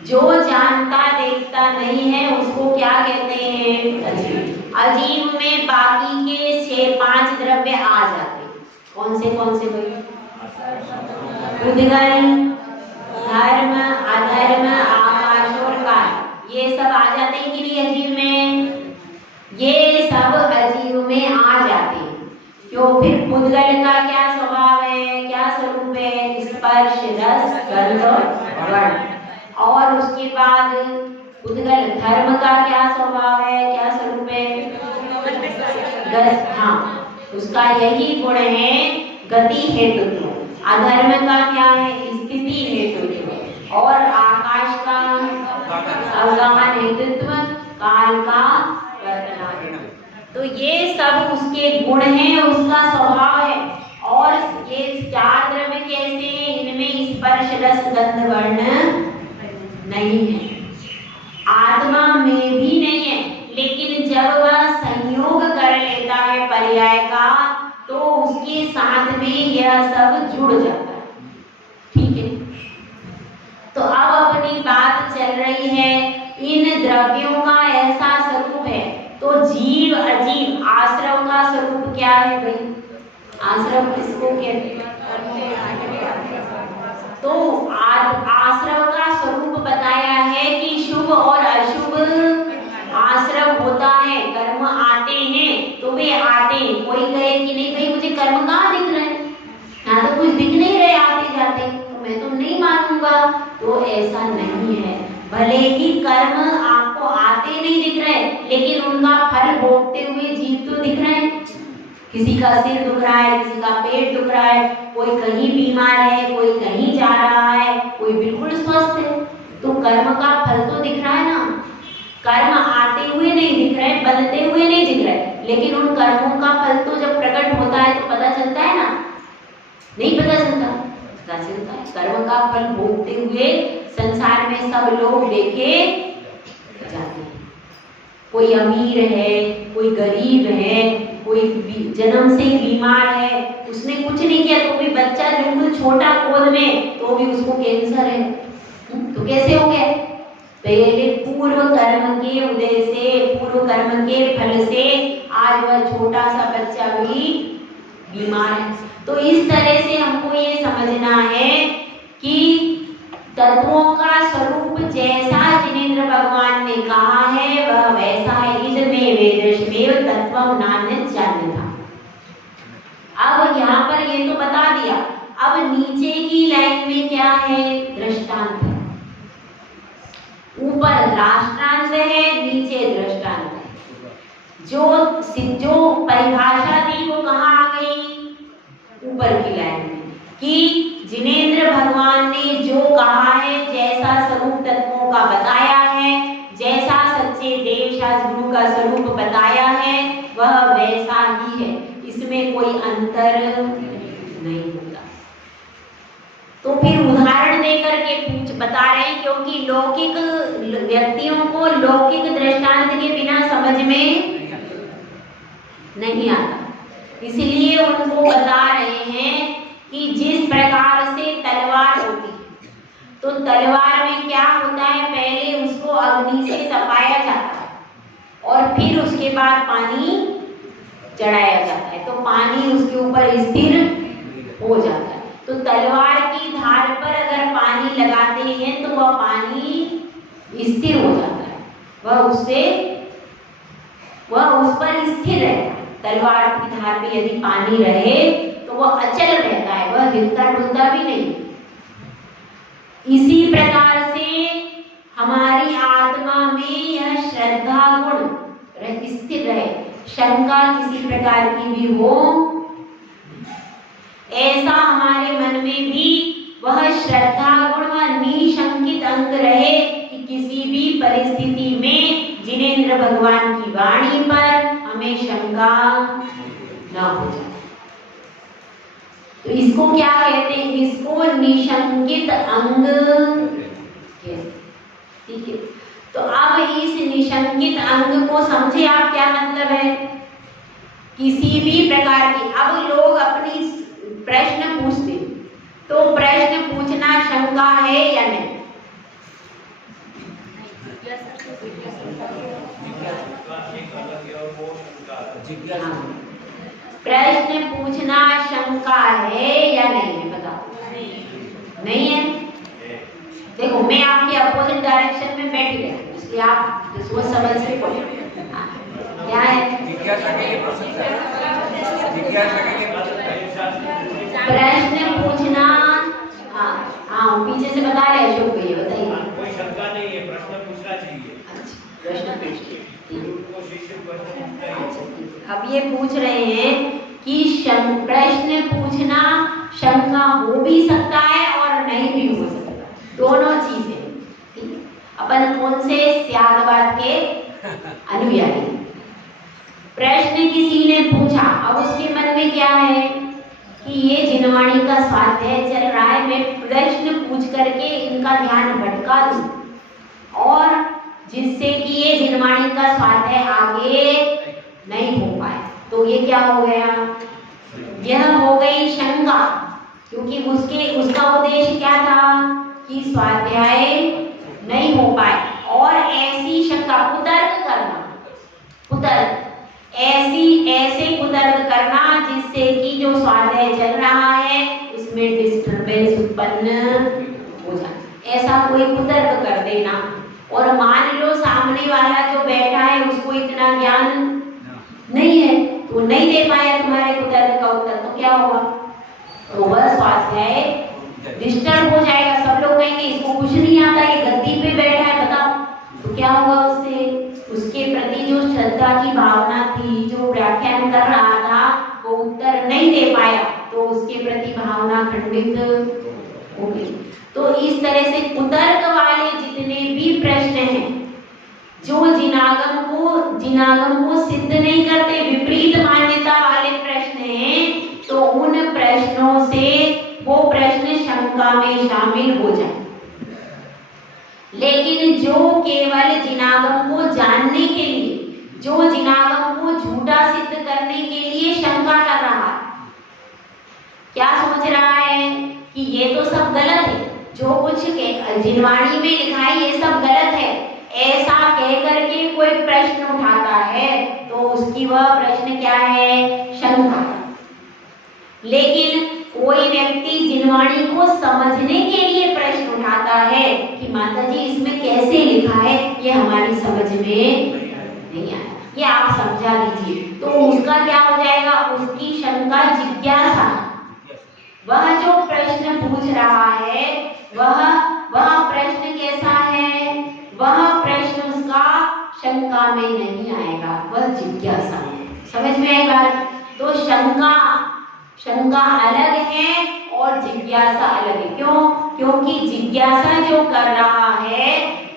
जो जानता देखता नहीं है उसको क्या कहते हैं? अजीव। अजीव में बाकी के 6-5 द्रव्य आ जाते। कौन से भाई? उद्गल, धर्म, अधर्म, आकाश और काल, ये सब आ जाते हैं कि नहीं अजीव में? ये सब अजीव में आ जाते हैं। क्यों? फिर उद्गल का क्या स्वभाव है, क्या स्वरूप है? स्पर्श, रस, गंध और वर्ण। और उसके बाद उद्गल धर्म का क्या स्वभाव है, क्या स्वरूप है? हाँ, उसका यही गुण है, गति हेतुत्व। अधर्म का क्या है? स्थिति हेतुत्व। और आकाश का अवगमन हेतुत्व, काल का वर्तमान। तो ये सब उसके गुण हैं, उसका स्वभाव है। और ये 4 द्रव्य कैसे हैं? इनमें स्पर्श, रस, गंध, वर्ण नहीं है। आत्मा में भी नहीं है, लेकिन जब वह संयोग कर लेता है पर्याय का, तो उसके साथ में यह सब जुड़ जाता है। ठीक है, तो अब अपनी बात चल रही है इन द्रव्यों का ऐसा स्वरूप है। तो जीव अजीव आश्रव का स्वरूप क्या है भाई? आश्रव किसको कहते हैं? तो आश्रव का स्वरूप बताया है कि शुभ और अशुभ आश्रव होता है। कर्म आते हैं तो वे आते हैं। कोई कहे कि नहीं भाई मुझे कर्म कहाँ दिख रहे हैं, यहाँ तो कुछ दिख नहीं रहे आते जाते, तो मैं तो नहीं मानूंगा। तो ऐसा नहीं है। भले ही कर्म आपको आते नहीं दिख रहे, लेकिन उनका फल भोगते हुए जीव तो दिख रहे हैं। किसी का सिर दुख रहा है, किसी का पेट दुख रहा है, कोई कहीं बीमार है, कोई कहीं जा रहा है, कोई बिल्कुल स्वस्थ है। तो कर्म का फल तो दिख रहा है ना। कर्म आते हुए नहीं दिख रहे, बनते हुए नहीं दिख रहे, लेकिन उन कर्मों का फल तो जब प्रकट होता है तो पता चलता है ना। नहीं पता चलता? पता चलता है। कर्म का फल भोगते हुए संसार में सब लोग देखे जाते हैं। कोई अमीर है, कोई गरीब है, कोई जन्म से बीमार है, उसने कुछ नहीं किया तो भी बच्चा बिल्कुल छोटा गोद में, तो भी उसको कैंसर है। तो कैसे हो गया? पहले पूर्व कर्म के उदय से, पूर्व कर्म के फल से आज वह छोटा सा बच्चा भी बीमार है। तो इस तरह से हमको ये समझना है कि तत्वों का स्वरूप जैसा जिनेंद्र भगवान ने कहा है वह वैसा है। इसमें वेदरश्मेव तत्वम नान्यं जान्यथा। अब यहाँ पर ये तो बता दिया। अब नीचे की लाइन में क्या है? दृष्टांत है। ऊपर दृष्टांत है, नीचे दृष्टांत है। जो परिभाषा थी वो कहाँ आ गई? ऊपर की लाइन में, कि जिनेंद्र भगवान ने जो कहा है, जैसा स्वरूप तत्वों का बताया है, जैसा सच्चे देव शास्त्र गुरु का स्वरूप बताया है, वह वैसा ही है। इसमें कोई अंतर नहीं होता। तो फिर उदाहरण देकर के बता रहे हैं, क्योंकि लौकिक व्यक्तियों को लौकिक दृष्टांत के बिना समझ में नहीं आता, इसलिए उनको बता रहे हैं कि जिस प्रकार से तलवार होती है, तो तलवार में क्या होता है? पहले उसके बाद पानी चढ़ाया जाता है, तो पानी उसके ऊपर स्थिर हो जाता है। तो तलवार की धार पर अगर पानी लगाते हैं तो वह पानी स्थिर हो जाता है, वह उस पर स्थिर रहता है। तलवार की धार पे यदि पानी रहे तो वह अचल रहता है, वह हिलता डुलता भी नहीं। इसी प्रकार से हमारी आत्मा में यह श्रद्धा गुण स्थिर रहे, शंका किसी प्रकार की भी हो, ऐसा हमारे मन में भी वह श्रद्धा गुण व निशंकित अंग रहे कि किसी भी परिस्थिति में जिनेंद्र भगवान की वाणी पर हमें शंका न हो जाए। तो इसको क्या कहते हैं? इसको निशंकित अंग कहते हैं। ठीक है, तो अब इस निशंकित अंग को समझे आप क्या मतलब है। किसी भी प्रकार की, अब लोग अपनी प्रश्न पूछते, तो प्रश्न पूछना शंका है या नहीं? प्रश्न पूछना शंका है या नहीं है? बताओ। नहीं है। देखो, मैं आपके अपोजिट डायरेक्शन में बैठ गया, इसलिए आप सोच समझ के पढ़ो। क्या है? प्रश्न पूछना। हाँ, पीछे से बता रहे अशोक भैया, बताइए। कोई शंका नहीं है, प्रश्न पूछना चाहिए। अच्छा, प्रश्न पूछिए। अब ये पूछ रहे हैं कि प्रश्न पूछना शंका हो भी सकता है और नहीं भी हो सकता, दोनों चीजें। ठीक है, अपन कौन से स्यादवाद के अनुयायी। प्रश्न किसी ने पूछा, अब उसके मन में क्या है कि ये जिनवाणी का स्वाध्याय चल रहा है, मैं प्रश्न पूछ करके इनका ध्यान भटका दूं और जिससे कि ये जिनवाणी का स्वाध्याय आगे नहीं हो पाए, तो ये क्या हो गया? यह हो गई शंका, क्योंकि उसका उद्देश्य क्या था कि स्वाध्याय नहीं हो पाए। और ऐसी शंका, कुतर्क करना, ऐसे कुतर्क करना जिससे कि जो स्वाध्याय चल रहा है उसमें डिस्टरबेंस उत्पन्न हो जाए, ऐसा कोई कुतर्क कर देना। और मान लो सामने वाला जो बैठा है उसको इतना ज्ञान नहीं है, तो नहीं दे पाया तुम्हारे कुतर्क का उत्तर, तो क्या होगा? तो वह स्वाध्याय डिस्टर्ब हो जाएगा। सब लोग कहेंगे इसको कुछ नहीं आता, ये गद्दी पे बैठा है, बताओ। तो क्या होगा उससे? उसके प्रति जो श्रद्धा की भावना थी, जो व्याख्यान कर रहा था, वो उत्तर नहीं दे पाया, तो उसके प्रति भावना खंडित हो गई। तो इस तरह से कुतर्क वाले जितने भी प्रश्न हैं, जो जिनागम को सिद्ध नहीं करते, विपरीत मान्यता वाले प्रश्न हैं, तो उन प्रश्नों से वो प्रश्न शंका में शामिल हो जाए। लेकिन जो केवल जिनागम को जानने के लिए, जो जिनागम को झूठा सिद्ध करने के लिए शंका कर रहा है, क्या सोच रहा है कि ये तो सब गलत है, जो कुछ जिनवाणी में लिखा है ये सब गलत है, ऐसा कह करके कोई प्रश्न उठाता है, तो उसकी वह प्रश्न क्या है? शंका। लेकिन कोई व्यक्ति जिनवाणी को समझने के लिए प्रश्न उठाता है कि माता जी इसमें कैसे लिखा है, ये हमारी समझ में नहीं आया, ये आप समझा दीजिए, तो उसका क्या हो जाएगा? उसकी शंका जिज्ञासा। वह जो प्रश्न पूछ रहा है वह प्रश्न कैसा है? वह प्रश्न उसका शंका में नहीं आएगा, वह जिज्ञासा। समझ में आई बात? तो शंका अलग है और जिज्ञासा अलग है। क्यों? क्योंकि जिज्ञासा जो कर रहा है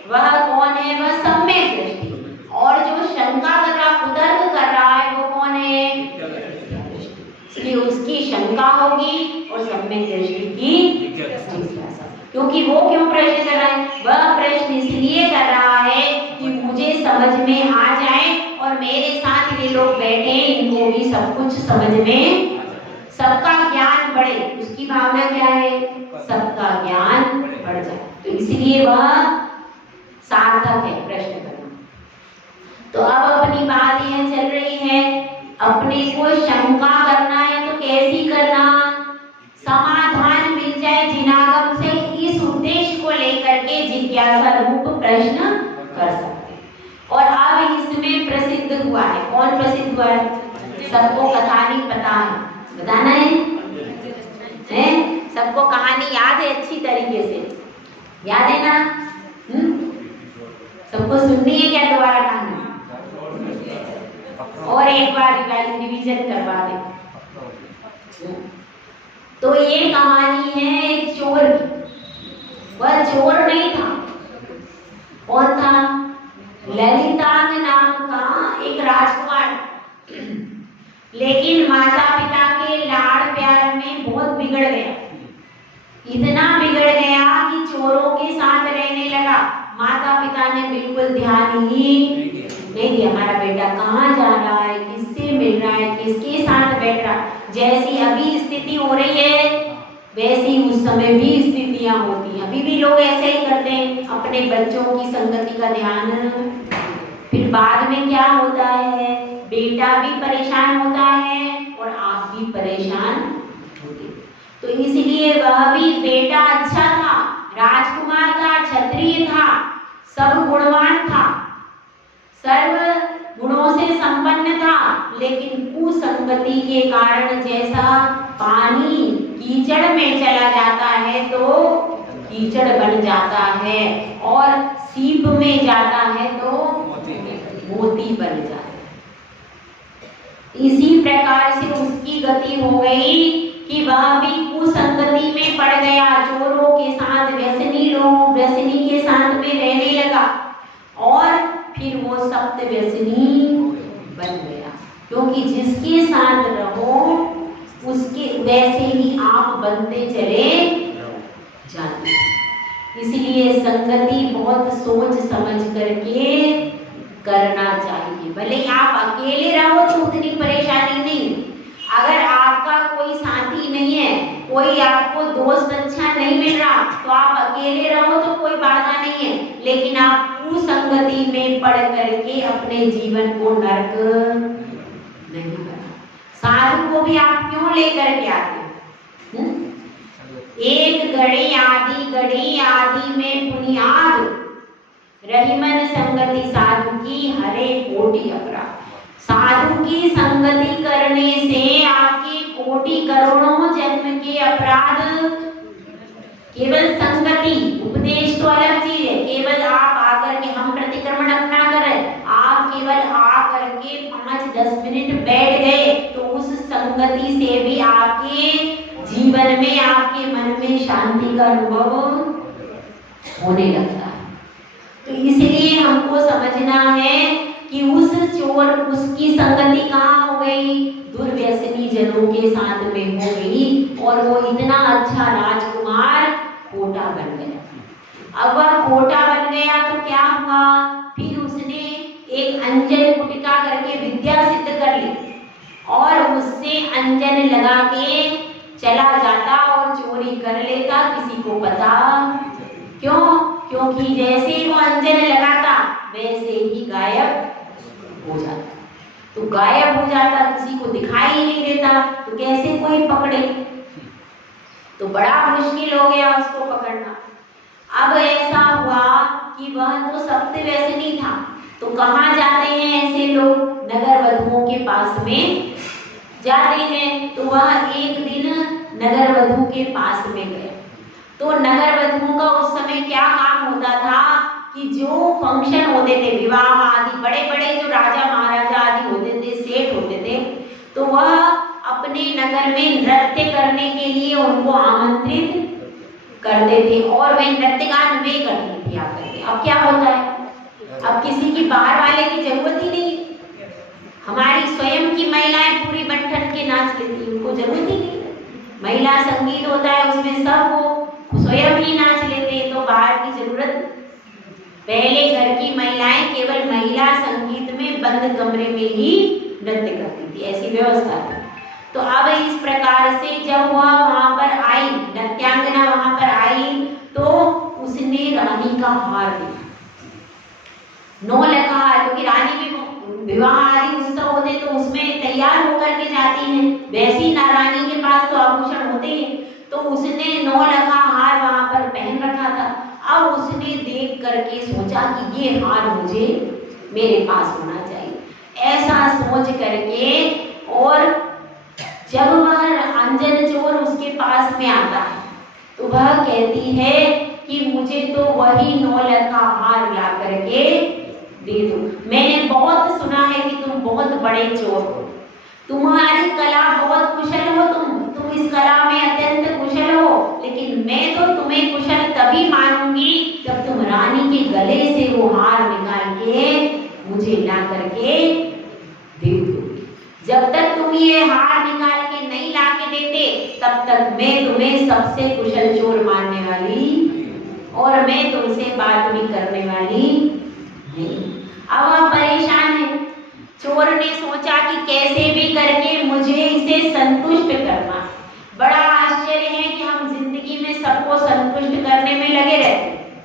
वह कौन है? वह सम्यक दृष्टि। और जो शंका कर रहा, कुतर्क कर रहा है, वो कौन है? इसलिए उसकी शंका होगी और सम्यक दृष्टि की जिज्ञासा। क्योंकि वो क्यों प्रश्न कर रहा है? वह प्रश्न इसलिए कर रहा है कि मुझे समझ में आ जाए और मेरे साथ ये लोग बैठे, इनको भी सब कुछ समझ में, सबका ज्ञान बढ़े। उसकी भावना क्या है? सबका ज्ञान बढ़ जाए, तो इसलिए वह सार्थक है प्रश्न करना। तो अब अपनी बात यह अपने को शंका करना है तो कैसी करना, समाधान मिल जाए जिनागम से, इस उद्देश्य को लेकर के जिज्ञासा रूप प्रश्न कर सकते हैं। और अब इसमें प्रसिद्ध हुआ है, कौन प्रसिद्ध हुआ है? सबको कहानी पता है, बताना है? सबको कहानी याद है अच्छी तरीके से? याद है ना? सबको सुननी है क्या दोबारा कहानी? और एक बार रिवीजन करवा दे। तो ये कहानी है एक चोर की। वह चोर नहीं था, कौन था? ललितांग नाम का एक राजकुमार, लेकिन माता पिता के लाड़ प्यार में बहुत बिगड़ गया। इतना बिगड़ गया कि चोरों के साथ रहने लगा। माता पिता ने बिल्कुल ध्यान ही नहीं दिया, हमारा बेटा कहाँ जा रहा है, किससे मिल रहा है, किसके साथ बैठ रहा है। जैसी अभी स्थिति हो रही है वैसी उस समय भी स्थितियां होती हैं। अभी भी लोग ऐसे ही करते हैं, अपने बच्चों की संगति का ध्यान। फिर बाद में क्या होता है, बेटा भी परेशान होता है और आप भी परेशान होते। तो इसलिए वह भी बेटा अच्छा था, राजकुमार था, क्षत्रिय था, सब गुणवान था, सर्व गुणों से संपन्न था, लेकिन कुसंगति के कारण जैसा पानी कीचड़ में चला जाता है तो कीचड़ बन जाता है, और सीप में जाता है तो मोती बन जाता है। इसी प्रकार से उसकी गति हो गई कि वह भी कुसंगति में पड़ गया, चोरों के साथ, व्यसनी के साथ में रहने लगा, और फिर वो सप्त व्यसनी बन गया। क्योंकि जिसके साथ रहो उसके वैसे ही आप बनते चले जाते। इसलिए संगति बहुत सोच समझ करके करना चाहिए। भले आप अकेले रहो तो उतनी परेशानी नहीं, अगर आपका कोई साथी नहीं है, कोई आपको दोस्त अच्छा नहीं मिल रहा, तो आप अकेले रहो तो कोई बाधा नहीं है, लेकिन आप कुसंगति में पड़ करके अपने जीवन को नरक नहीं बना। साधु को भी आप क्यों लेकर के आते? एक गड़ी आदि में बुनियाद, रहीमन संगति साधु की हरे कोटि अपराध। साधु की संगति करने से आपके कोटि करोड़ों जन्म के अपराध, केवल संगति, उपदेश तो अलग चीज है। केवल आप आकर के, हम प्रतिक्रमण अपना करें, आप केवल आकर के 5-10 मिनट बैठ गए तो उस संगति से भी आपके जीवन में, आपके मन में शांति का अनुभव होने लगता है। तो इसलिए हमको समझना है कि उस चोर, उसकी संगति कहाँ हो गई? दुर्व्यसनी जनों के साथ में हो गई, और वो इतना अच्छा राजकुमार खोटा बन गया। अब वह खोटा बन गया तो क्या हुआ? फिर उसने एक अंजन कुटिका करके विद्या सिद्ध कर ली, और उससे अंजन लगा के चला जाता और चोरी कर लेता, किसी को पता क्यों? क्योंकि जैसे ही वो अंजन लगाता वैसे ही गायब हो जाता। तो गायब हो जाता, किसी को दिखाई ही नहीं देता, तो कैसे कोई पकड़े? तो बड़ा मुश्किल हो गया उसको पकड़ना। अब ऐसा हुआ कि वह तो सप्त व्यसनी था, तो कहाँ जाते हैं ऐसे लोग? नगर वधुओं के पास में जाते हैं। तो वह एक दिन नगर वधु के पास में गए। तो नगर वधुओं का उस समय क्या काम होता था कि जो फंक्शन होते थे, विवाह आदि, बड़े बड़े जो राजा महाराजा आदि होते थे, सेठ होते थे, तो वह अपने नगर में नृत्य करने के लिए उनको आमंत्रित करते थे, और वे नृत्यगान वे करती थी आकर के। अब क्या होता है, अब किसी की बाहर वाले की जरूरत ही नहीं, हमारी स्वयं की महिलाएं पूरी बन-ठन के नाच लेती, उनको जरूरत ही नहीं। महिला संगीत होता है, उसमें सब वो स्वयं ही नाच लेते हैं, तो बाहर की जरूरत। पहले घर की महिलाएं केवल महिला संगीत में बंद कमरे में ही नृत्य करती थी, ऐसी व्यवस्था थी। तो अब इस प्रकार से जब वह वहां पर आई, नृत्यांगना वहां पर आई, तो उसने रानी का हार देखा, 9 लखा, क्योंकि रानी भी विवाह आदि उत्सव होते तो उसमें तैयार होकर के जाती हैं, वैसी रानी के पास तो आभूषण होते हैं, तो उसने 9 लखा हार वहां पर पहन रखा था। अब उसने देख करके सोचा कि ये हार मुझे मेरे पास होना चाहिए, ऐसा सोच करके, और जब वह अंजन चोर उसके पास में आता है तो वह कहती है कि मुझे तो वही 9 लखा हार ला करके दे दो। मैंने बहुत सुना है कि तुम बहुत बड़े चोर हो, तुम्हारी कला बहुत कुशल हो, तुम इस कला में अत्यंत कुशल हो, लेकिन मैं तो तुम्हें कुशल तभी मानूंगी जब तुम रानी के गले से वो हार निकाल के मुझे ला करके दे दो। जब तक तुम ये हार निकाल के नहीं ला के देते तब तक मैं तुम्हें सबसे कुशल चोर मानने वाली और मैं तुमसे बात भी करने वाली नहीं। अब आप परेशान हैं। चोर ने सोचा कि कैसे भी करके मुझे इसे संतुष्ट करना। बड़ा आश्चर्य है कि हम जिंदगी में सबको संतुष्ट करने में लगे रहते हैं।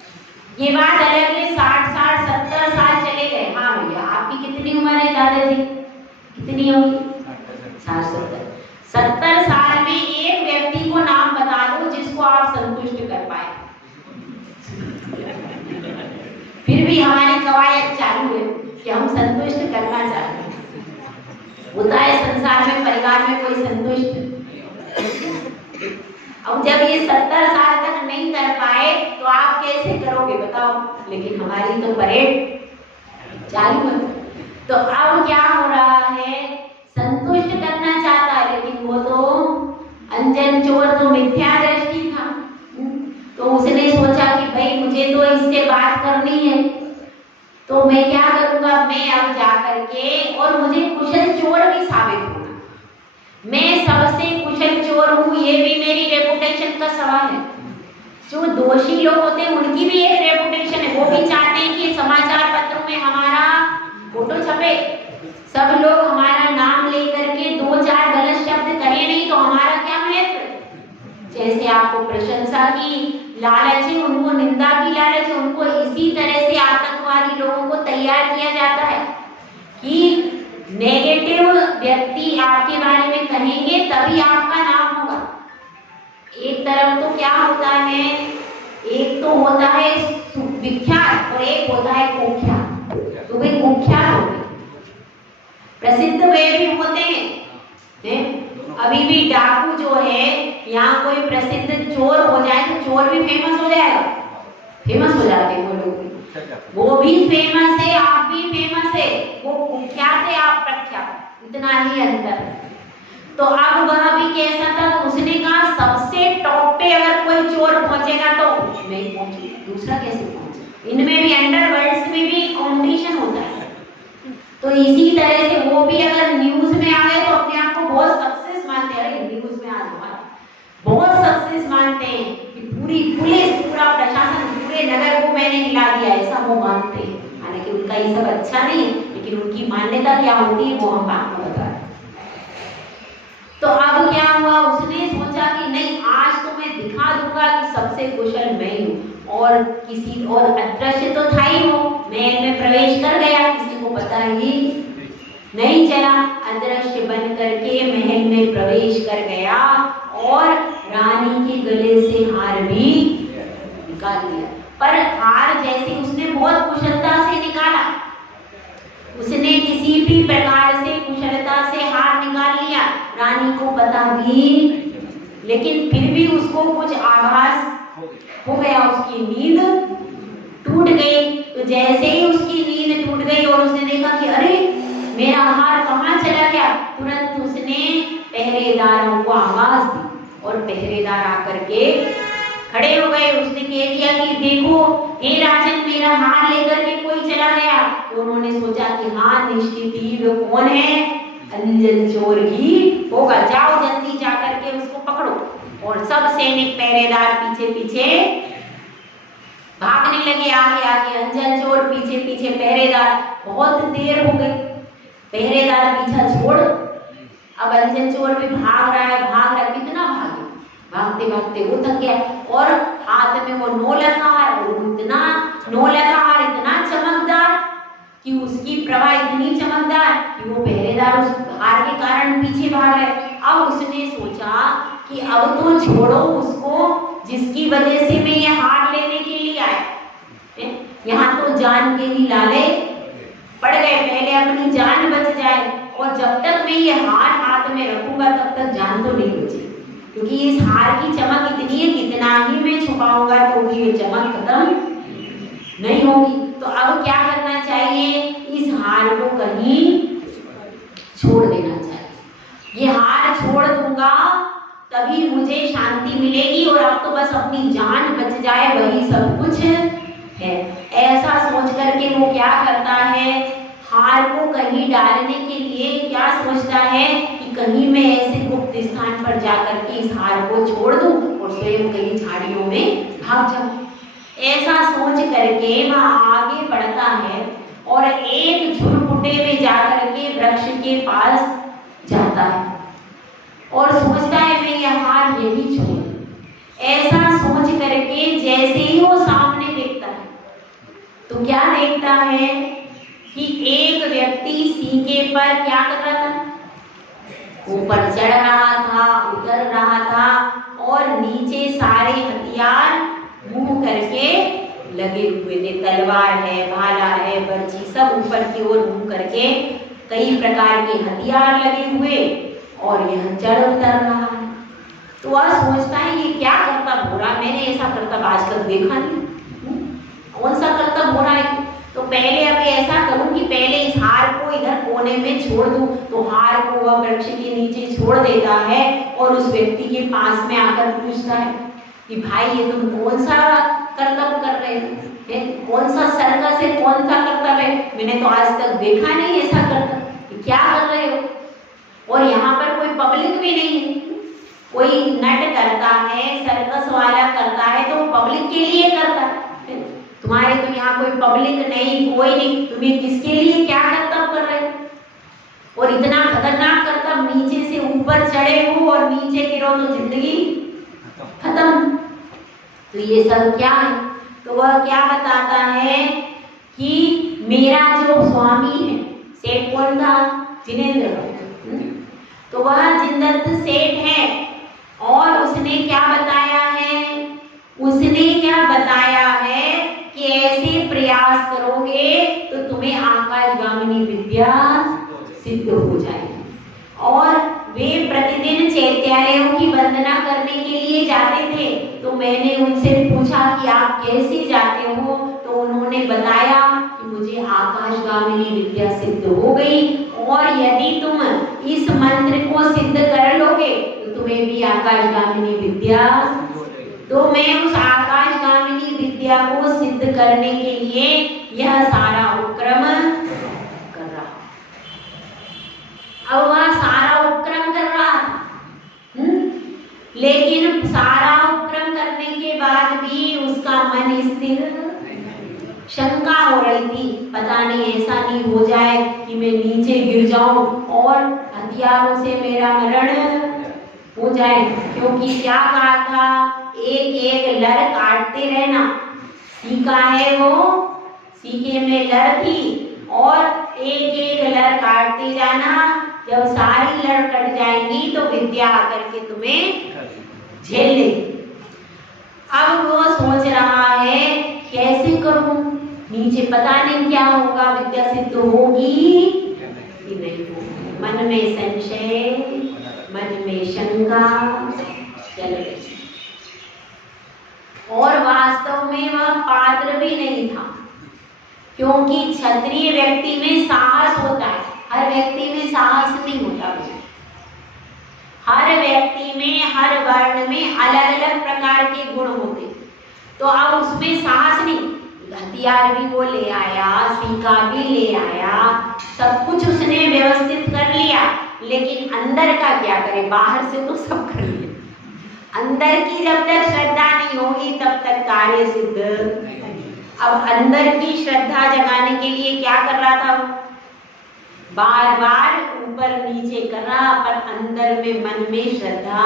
ये बात अलग है 60 साल 70 साल चले गए। हाँ भैया, आपकी कितनी उम्र है दादाजी? कितनी होगी? 70 साल में एक व्यक्ति को नाम बता दो जिसको आप संतुष्ट कर पाए। फिर भी हमारी कवायद चालू है कि हम संतुष्ट करना चाहते हैं। होता है संसार में, परिवार में कोई संतुष्ट। अब जब ये 70 साल तक नहीं कर पाए तो आप कैसे करोगे बताओ? लेकिन हमारी तो परेड चालू है। तो अब क्या हो रहा है, संतुष्ट करना चाहता है, लेकिन वो तो अंजन चोर तो मिथ्या दृष्टि था। तो उसने सोचा कि भाई मुझे तो इससे बात करनी है, तो मैं क्या करूंगा, मैं अब जा करके, और मुझे कुशल चोर भी साबित होना, मैं सबसे कुशल चोर हूँ, ये भी मेरी रेपुटेशन का सवाल है। जो दोषी लोग होते हैं उनकी भी एक रेपुटेशन है, वो भी चाहते हैं कि समाचार पत्रों में हमारा फोटो छपे, सब लोग हमारा नाम लेकर के 2-4 गलत शब्द कहें, नहीं तो हमारा क्या महत्व। जैसे आपको प्रशंसा की लालच है, उनको निंदा की लालच है, उनको इसी तरह से आतंकवादी लोगों को तैयार किया जाता है कि नेगेटिव व्यक्ति आपके बारे में कहेंगे तभी आपका नाम होगा। एक तरफ तो क्या होता है, एक तो होता है विख्यात और एक होता है कुख्यात। तो वे कुख्यात होते, प्रसिद्ध वे भी होते हैं। अभी भी डाकू जो है, यहाँ कोई प्रसिद्ध चोर हो जाए तो चोर भी फेमस हो जाएगा, फेमस हो जाते हैं वो लोग, वो भी फेमस है, आप भी फेमस है, वो कुख्यात है, आप प्रख्यात, इतना ही अंतर है। तो अब वह भी कैसा था, तो उसने कहा सबसे टॉप पे अगर कोई चोर पहुंचेगा तो मैं पहुंचूंगा, दूसरा कैसे पहुंचे। इनमें भी अंडरवर्ल्ड्स में भी कंपटीशन होता है। तो इसी तरह से वो भी अगर न्यूज में आ गए तो अपने आप को बहुत सक्सेस मानते हैं, अरे न्यूज में आज हमारा बहुत सक्सेस मानते हैं कि पूरी पुलिस, पूरा प्रशासन, पूरे नगर को मैंने हिला दिया, ऐसा वो मानते हैं। हालांकि उनका ये सब अच्छा नहीं है, लेकिन उनकी मान्यता क्या होती है वो हम आपको बता रहे हैं। तो अब क्या हुआ, उसने सोचा कि नहीं, आज तो मैं दिखा दूंगा कि सबसे कुशल मैं हूँ, और किसी और अदृश्य तो था ही वो, महल में प्रवेश कर गया, किसी को पता ही नहीं चला, अदृश्य बन करके महल में प्रवेश कर गया और रानी के गले से हार भी निकाल लिया। पर हार जैसे उसने बहुत कुशलता से निकाला, उसने किसी भी प्रकार से कुशलता से हार निकाल लिया, रानी को पता भी, लेकिन फिर भी उसको कुछ आभास हो गया, उसकी नींद टूट गई। तो जैसे ही उसकी नींद टूट गई और उसने देखा कि अरे मेरा हार कहाँ चला गया, तुरंत उसने पहरेदारों को आवाज दी और पहरेदार आकर के खड़े हो गए। उसने कह दिया कि देखो हे राजन, मेरा हार लेकर के कोई चला गया। तो उन्होंने सोचा कि हाँ निश्चित ही वो कौन है, अंजन चोर ही होगा, जाओ जल्दी जाकर के उसको पकड़ो। और सब सैनिक पहरेदार पीछे पीछे भागने लगे, आगे आगे अंजन चोर, पीछे पीछे पहरेदार। बहुत देर हो गई, पहरेदार पीछा छोड़, अब अंजन चोर भी भाग रहा है, कितना भागे, भागते भागते वो थक गया, और हाथ में वो 9 लखा हार, इतना 9 लखा हार, इतना चमकदार कि उसकी प्रभा इतनी चमकदार कि वो पहरेदार उस हार के कारण पीछे भाग रहे। अब उसने सोचा कि अब तो छोड़ो उसको जिसकी वजह से मैं ये हार लेने के लिए आया। यहाँ तो जान के ही लाले पड़ गए, पहले अपनी जान बच जाए, और जब तक मैं ये हार हाथ में रखूंगा तब तक जान तो नहीं बचेगी, क्योंकि इस हार की चमक इतनी है कितना ही मैं छुपाऊंगा तो भी ये चमक खत्म नहीं होगी। तो अब क्या करना चाहिए, इस हार को कहीं छोड़ देना चाहिए। ये हार छोड़ दूंगा तभी मुझे शांति मिलेगी, और अब तो बस अपनी जान बच जाए वही सब कुछ है। ऐसा सोच करके वो क्या करता है, हार को कहीं डालने के लिए क्या सोचता है कि कहीं मैं ऐसे गुप्त स्थान पर जाकर के इस हार को छोड़ दूं और स्वयं कहीं झाड़ियों में भाग जाऊं। ऐसा सोच करके वह आगे बढ़ता है और एक झुरमुटे में जाकर के वृक्ष के पास जाता है और सोचता है मैं यह हार यही छोड़। ऐसा सोच करके जैसे ही वो सामने देखता है तो क्या देखता है कि एक व्यक्ति सीके पर क्या कर रहा था, ऊपर चढ़ रहा था, उतर रहा था, और नीचे सारे हथियार मुंह करके लगे हुए थे। तलवार है, भाला है, बर्छी, सब ऊपर की ओर मुंह करके कई प्रकार के हथियार लगे हुए, और यह चढ़ उतर रहा है। तो वह सोचता है ये क्या करतब हो रहा, मैंने ऐसा करतब आज तक देखा नहीं, कौन सा करतब हो रहा है। तो पहले अभी ऐसा करूं कि पहले इस हार को इधर कोने में छोड़ दूं। तो हार को वह वृक्ष के नीचे छोड़ देता है और उस व्यक्ति के पास में आकर पूछता है कि भाई ये तुम कौन सा करतब कर रहे हो, कौन सा सर्कस है, कौन सा करतब है, मैंने तो आज तक देखा नहीं ऐसा करतब, क्या कर रहे हो। और यहाँ पर कोई पब्लिक भी नहीं है, कोई नट करता है, सर्कस वाला करता है तो पब्लिक के लिए करता है, तुम्हारे तो यहाँ कोई पब्लिक नहीं, कोई नहीं, तुम्हें किसके लिए क्या करतब कर रहे हो। और इतना खतरनाक करतब, नीचे से ऊपर चढ़े हो और नीचे गिरो तो जिंदगी खत्म। तो ये सब क्या है, तो वह क्या बताता है कि मेरा जो स्वामी है, सेठ कौन था, जिनेंद्र, तो वह जिनदत्त सेठ है, और उसने क्या बताया है, उसने क्या बताया है कि ऐसे प्रयास करोगे तो तुम्हें आकाशगामिनी विद्या सिद्ध हो जाएगी। और वे प्रतिदिन चैत्यालयों की वंदना करने के लिए जाते थे। तो मैंने उनसे पूछा कि आप कैसे जाते हो, तो उन्होंने बताया कि मुझे आकाशगामिनी विद्या सिद्ध हो गई, और यदि तुम इस मंत्र को सिद्ध कर लोगे तो तुम्हें भी आकाशगामिनी विद्या। तो मैं उस आकाशगामिनी विद्या को सिद्ध करने के लिए यह सारा उपक्रम कर रहा। अब वह सारा उपक्रम कर रहा था, लेकिन सारा उपक्रम करने के बाद भी उसका मन स्थिर, शंका हो रही थी, पता नहीं ऐसा नहीं हो जाए कि मैं नीचे गिर जाऊं और हथियारों से मेरा मरण हो जाए। क्योंकि क्या कहा था, एक एक लड़ काटते रहना, सीका है वो, सीके में लड़ थी, और एक एक लड़ काटते जाना, जब सारी लड़ कट जाएंगी तो विद्या आकर के तुम्हें झेल लेगी। अब वो सोच रहा है कैसे करूं, नीचे पता नहीं क्या होगा, विद्या सिद्ध होगी कि नहीं होगी। मन में संशय, मन में शंका चल रही, और वास्तव में वह पात्र भी नहीं था, क्योंकि क्षत्रिय व्यक्ति में साहस होता है, हर व्यक्ति में साहस नहीं होता। हर व्यक्ति में, हर वर्ण में अलग अलग प्रकार के गुण होते, तो अब उसमें साहस नहीं, हथियार भी वो ले आया, सीका भी ले आया, सब कुछ उसने व्यवस्थित कर लिया, लेकिन अंदर का क्या करे, बाहर से तो सब कर लिया, अंदर की जब तक श्रद्धा नहीं होगी तब तक कार्य सिद्ध। अब अंदर की श्रद्धा जगाने के लिए क्या कर रहा था, बार बार ऊपर नीचे कर रहा, पर अंदर में, मन में श्रद्धा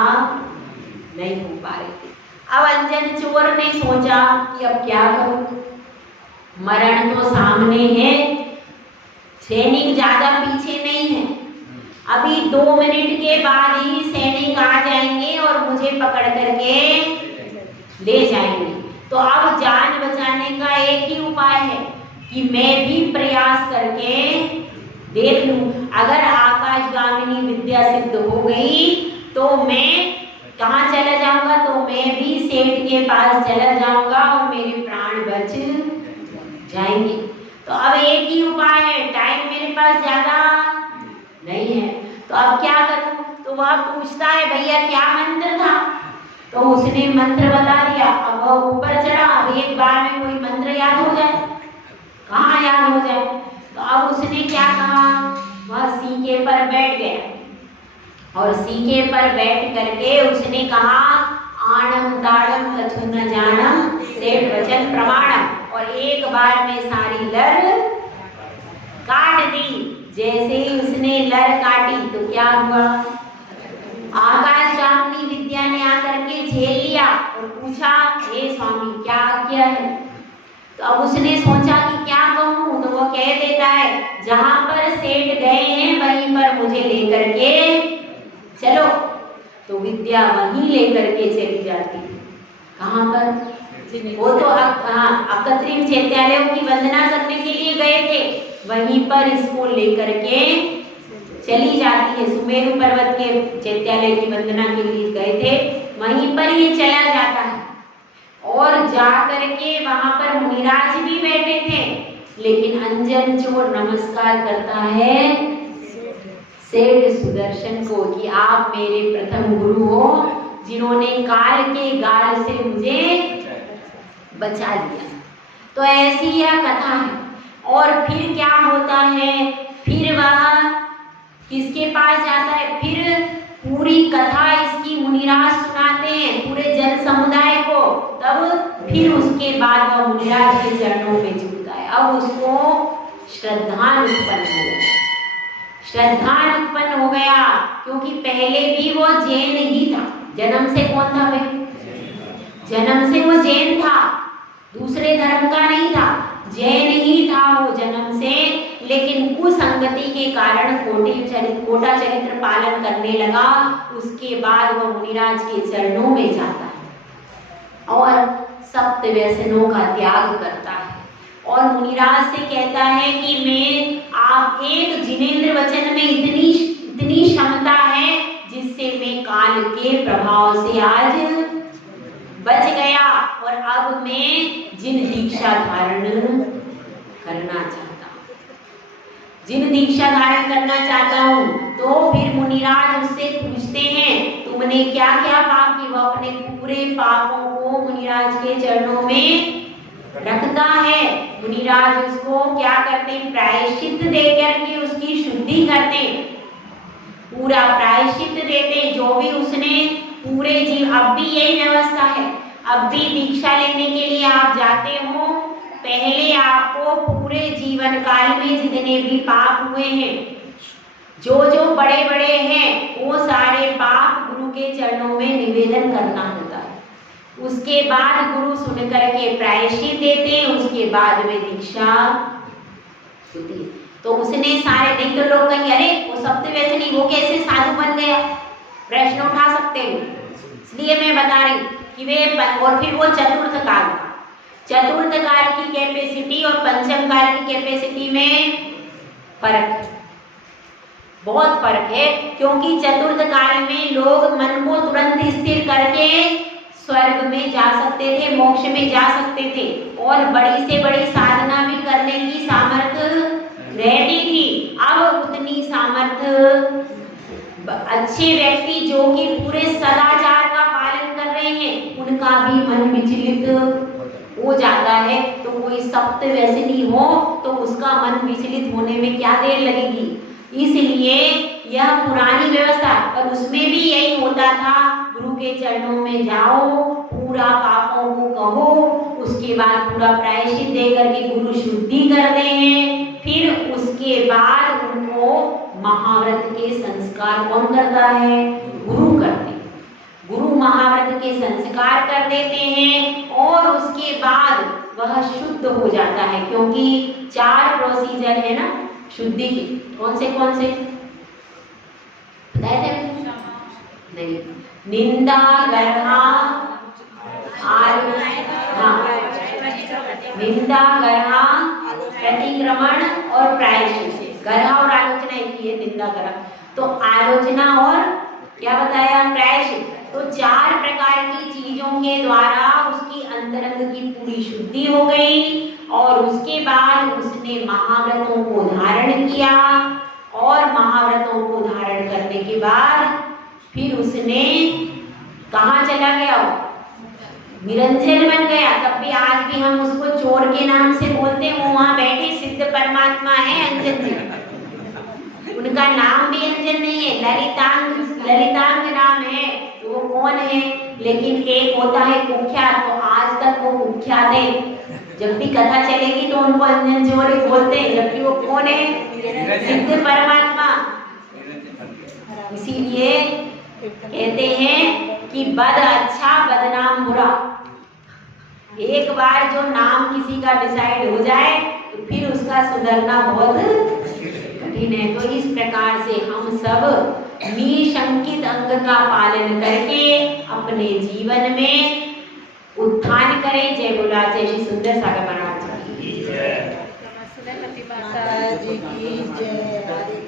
नहीं हो पा रही थी। अब अंजन चोर ने सोचा कि अब क्या करूं, मरण तो सामने है, सैनिक ज्यादा पीछे नहीं है। अभी 2 मिनट के बाद ही सैनिक आ जाएंगे और मुझे पकड़ करके ले जाएंगे। तो अब जान बचाने का एक ही उपाय है कि मैं भी प्रयास करके देख लूं। अगर आकाशगामिनी विद्या सिद्ध हो गई तो मैं कहाँ चला जाऊंगा, तो मैं भी सेठ के पास चला जाऊंगा और मेरे प्राण बच जाएंगे। तो अब एक ही उपाय है, टाइम मेरे पास ज्यादा नहीं है, तो अब क्या करूं। तो वह पूछता है भैया क्या मंत्र था, तो उसने मंत्र बता दिया। अब वह ऊपर चढ़ा, अब एक बार में कोई मंत्र याद हो जाए, कहाँ याद हो जाए। तो अब उसने क्या कहा, वह सीके पर बैठ गया और सीके पर बैठ करके उसने कहा आणम दाड़म कछु न जानम सेठ वचन प्रमाणम, और एक बार में सारी लर काट दी। जैसे ही उसने लर काटी तो क्या हुआ, आकाशगामिनी विद्या ने आकर के झेल लिया और पूछा हे स्वामी क्या किया है। तो अब उसने सोचा कि क्या कहूँ, तो वो कह देता है जहां पर सेठ गए हैं वहीं पर मुझे लेकर के चलो। तो विद्या वहीं लेकर के चली जाती है। कहाँ पर, वो तो अकत्रिम चैत्यालयों की वंदना करने के लिए गए थे, वहीं पर इसको लेकर के चली जाती है। सुमेरु पर्वत के चैत्यालय की वंदना के लिए गए थे, वहीं पर ये चला जाता है। और जा करके वहां पर मुनिराज भी बैठे थे, लेकिन अंजन चोर नमस्कार करता है सेठ सुदर्शन को कि आप मेरे प्रथम गुरु हो, जिन्होंने काल के गाल से मुझे बचा लिया। तो ऐसी यह कथा है। और फिर क्या होता है, फिर वह किसके पास जाता है, फिर पूरी कथा इसकी मुनिराज सुनाते हैं पूरे जन समुदाय को। तब फिर उसके बाद वह मुनिराज के चरणों में झुकता है। अब उसको श्रद्धा उत्पन्न हो गया, श्रद्धा उत्पन्न हो गया, क्योंकि पहले भी वो जैन ही था। जन्म से कौन था वे, जन्म से वो जैन था, दूसरे धर्म का नहीं था, जैन ही था वो जन्म से। लेकिन कुसंगति के कारण कोटा चरित्र पालन करने लगा। उसके बाद वो मुनिराज के चरणों में जाता है और सप्त व्यसनों का त्याग करता है और मुनिराज से कहता है कि मैं आप एक जिनेंद्र वचन में इतनी क्षमता है जिससे मैं काल के प्रभाव से आज बच गया और अब मैं जिन दीक्षा धारण करना चाहता हूँ, जिन दीक्षा धारण करना चाहता हूँ। तो फिर मुनिराज उससे पूछते हैं तुमने क्या क्या पाप किए। वो अपने पूरे पापों को मुनिराज के चरणों में रखता है। मुनिराज उसको क्या करते हैं, प्रायश्चित देकर के उसकी शुद्धि करते हैं, पूरा प्रायश्चित देते। जो भी उसने पूरे जीव, अब भी यही व्यवस्था है, अब भी दीक्षा लेने के लिए आप जाते हो, पहले आपको पूरे जीवन काल में जितने भी पाप हुए हैं, जो बड़े बड़े हैं, वो सारे पाप गुरु के चरणों में निवेदन करना होता है। उसके बाद गुरु सुन करके प्रायश्चित देते हैं, उसके बाद में दीक्षा होती है। तो उसने सारे, नहीं तो लोग कहेंगे अरे वो सप्त व्यसनी वो कैसे साधु बन गया, प्रश्न उठा सकते हैं। इसलिए मैं बता रही कि वे, और फिर वो चतुर्थ काल, चतुर्थ काल की कैपेसिटी और पंचम काल की कैपेसिटी में फर्क है, बहुत फर्क है। क्योंकि चतुर्थ काल में लोग मन को तुरंत स्थिर करके स्वर्ग में जा सकते थे, मोक्ष में जा सकते थे और बड़ी से बड़ी साधना भी करने की सामर्थ्य रहती थी। अब उतनी सामर्थ्य अच्छे व्यक्ति जो कि पूरे सदाचार का पालन कर रहे हैं, उनका भी मन विचलित हो जाता है। तो कोई सप्त व्यसनी हो तो उसका मन विचलित होने में क्या देर लगेगी। इसलिए यह पुरानी व्यवस्था, पर उसमें भी यही होता था, गुरु के चरणों में जाओ, पूरा पापों को कहो, उसके बाद पूरा प्रायश्चित दे करके गुरु शुद्धि करते हैं। फिर उसके बाद उनको महाव्रत के संस्कार कौन करता है, गुरु करते हैं। गुरु महाव्रत के संस्कार कर देते हैं और उसके बाद वह शुद्ध हो जाता है। क्योंकि 4 प्रोसीजर है ना, शुद्धि की। कौन से बताए थे? नहीं, निंदा, गर्हा, निंदा, गर्हा, प्रतिक्रमण और प्रायश्चित। गर्हा और आलोचना एक ही है, निंदा, गर्हा। तो आलोचना और क्या बताया? प्रायश्चित। तो 4 प्रकार की चीजों के द्वारा उसकी अंतरंग की पूरी शुद्धि हो गई और उसके बाद उसने महाव्रतों को धारण किया और महाव्रतों को धारण करने के बाद फिर उसने कहाँ चला गया? निरंजन बन गया। तब भी आज भी हम उसको चोर के नाम से बोलते हैं। वो वहाँ बैठे सिद्ध परमात्मा है अंजन जी, उनका नाम भी अंजन नहीं है, ललितांग नाम है। तो वो कौन है? लेकिन एक होता है कुख्यात, तो आज तक वो कुख्यात है। जब भी कथा चलेगी तो उनको अंजन चोर बोलते हैं, जबकि वो कौन है? सिद्ध परमात्मा। इसीलिए कहते हैं कि बद अच्छा बदनाम बुरा। एक बार जो नाम किसी का डिसाइड हो जाए तो फिर उसका सुधरना बहुत कठिन है। तो इस प्रकार से हम सब निशंकित अंग का पालन करके अपने जीवन में उत्थान करें। जय बोला जय श्री सुंदर सागर महाराज की जय। माता जी की जय।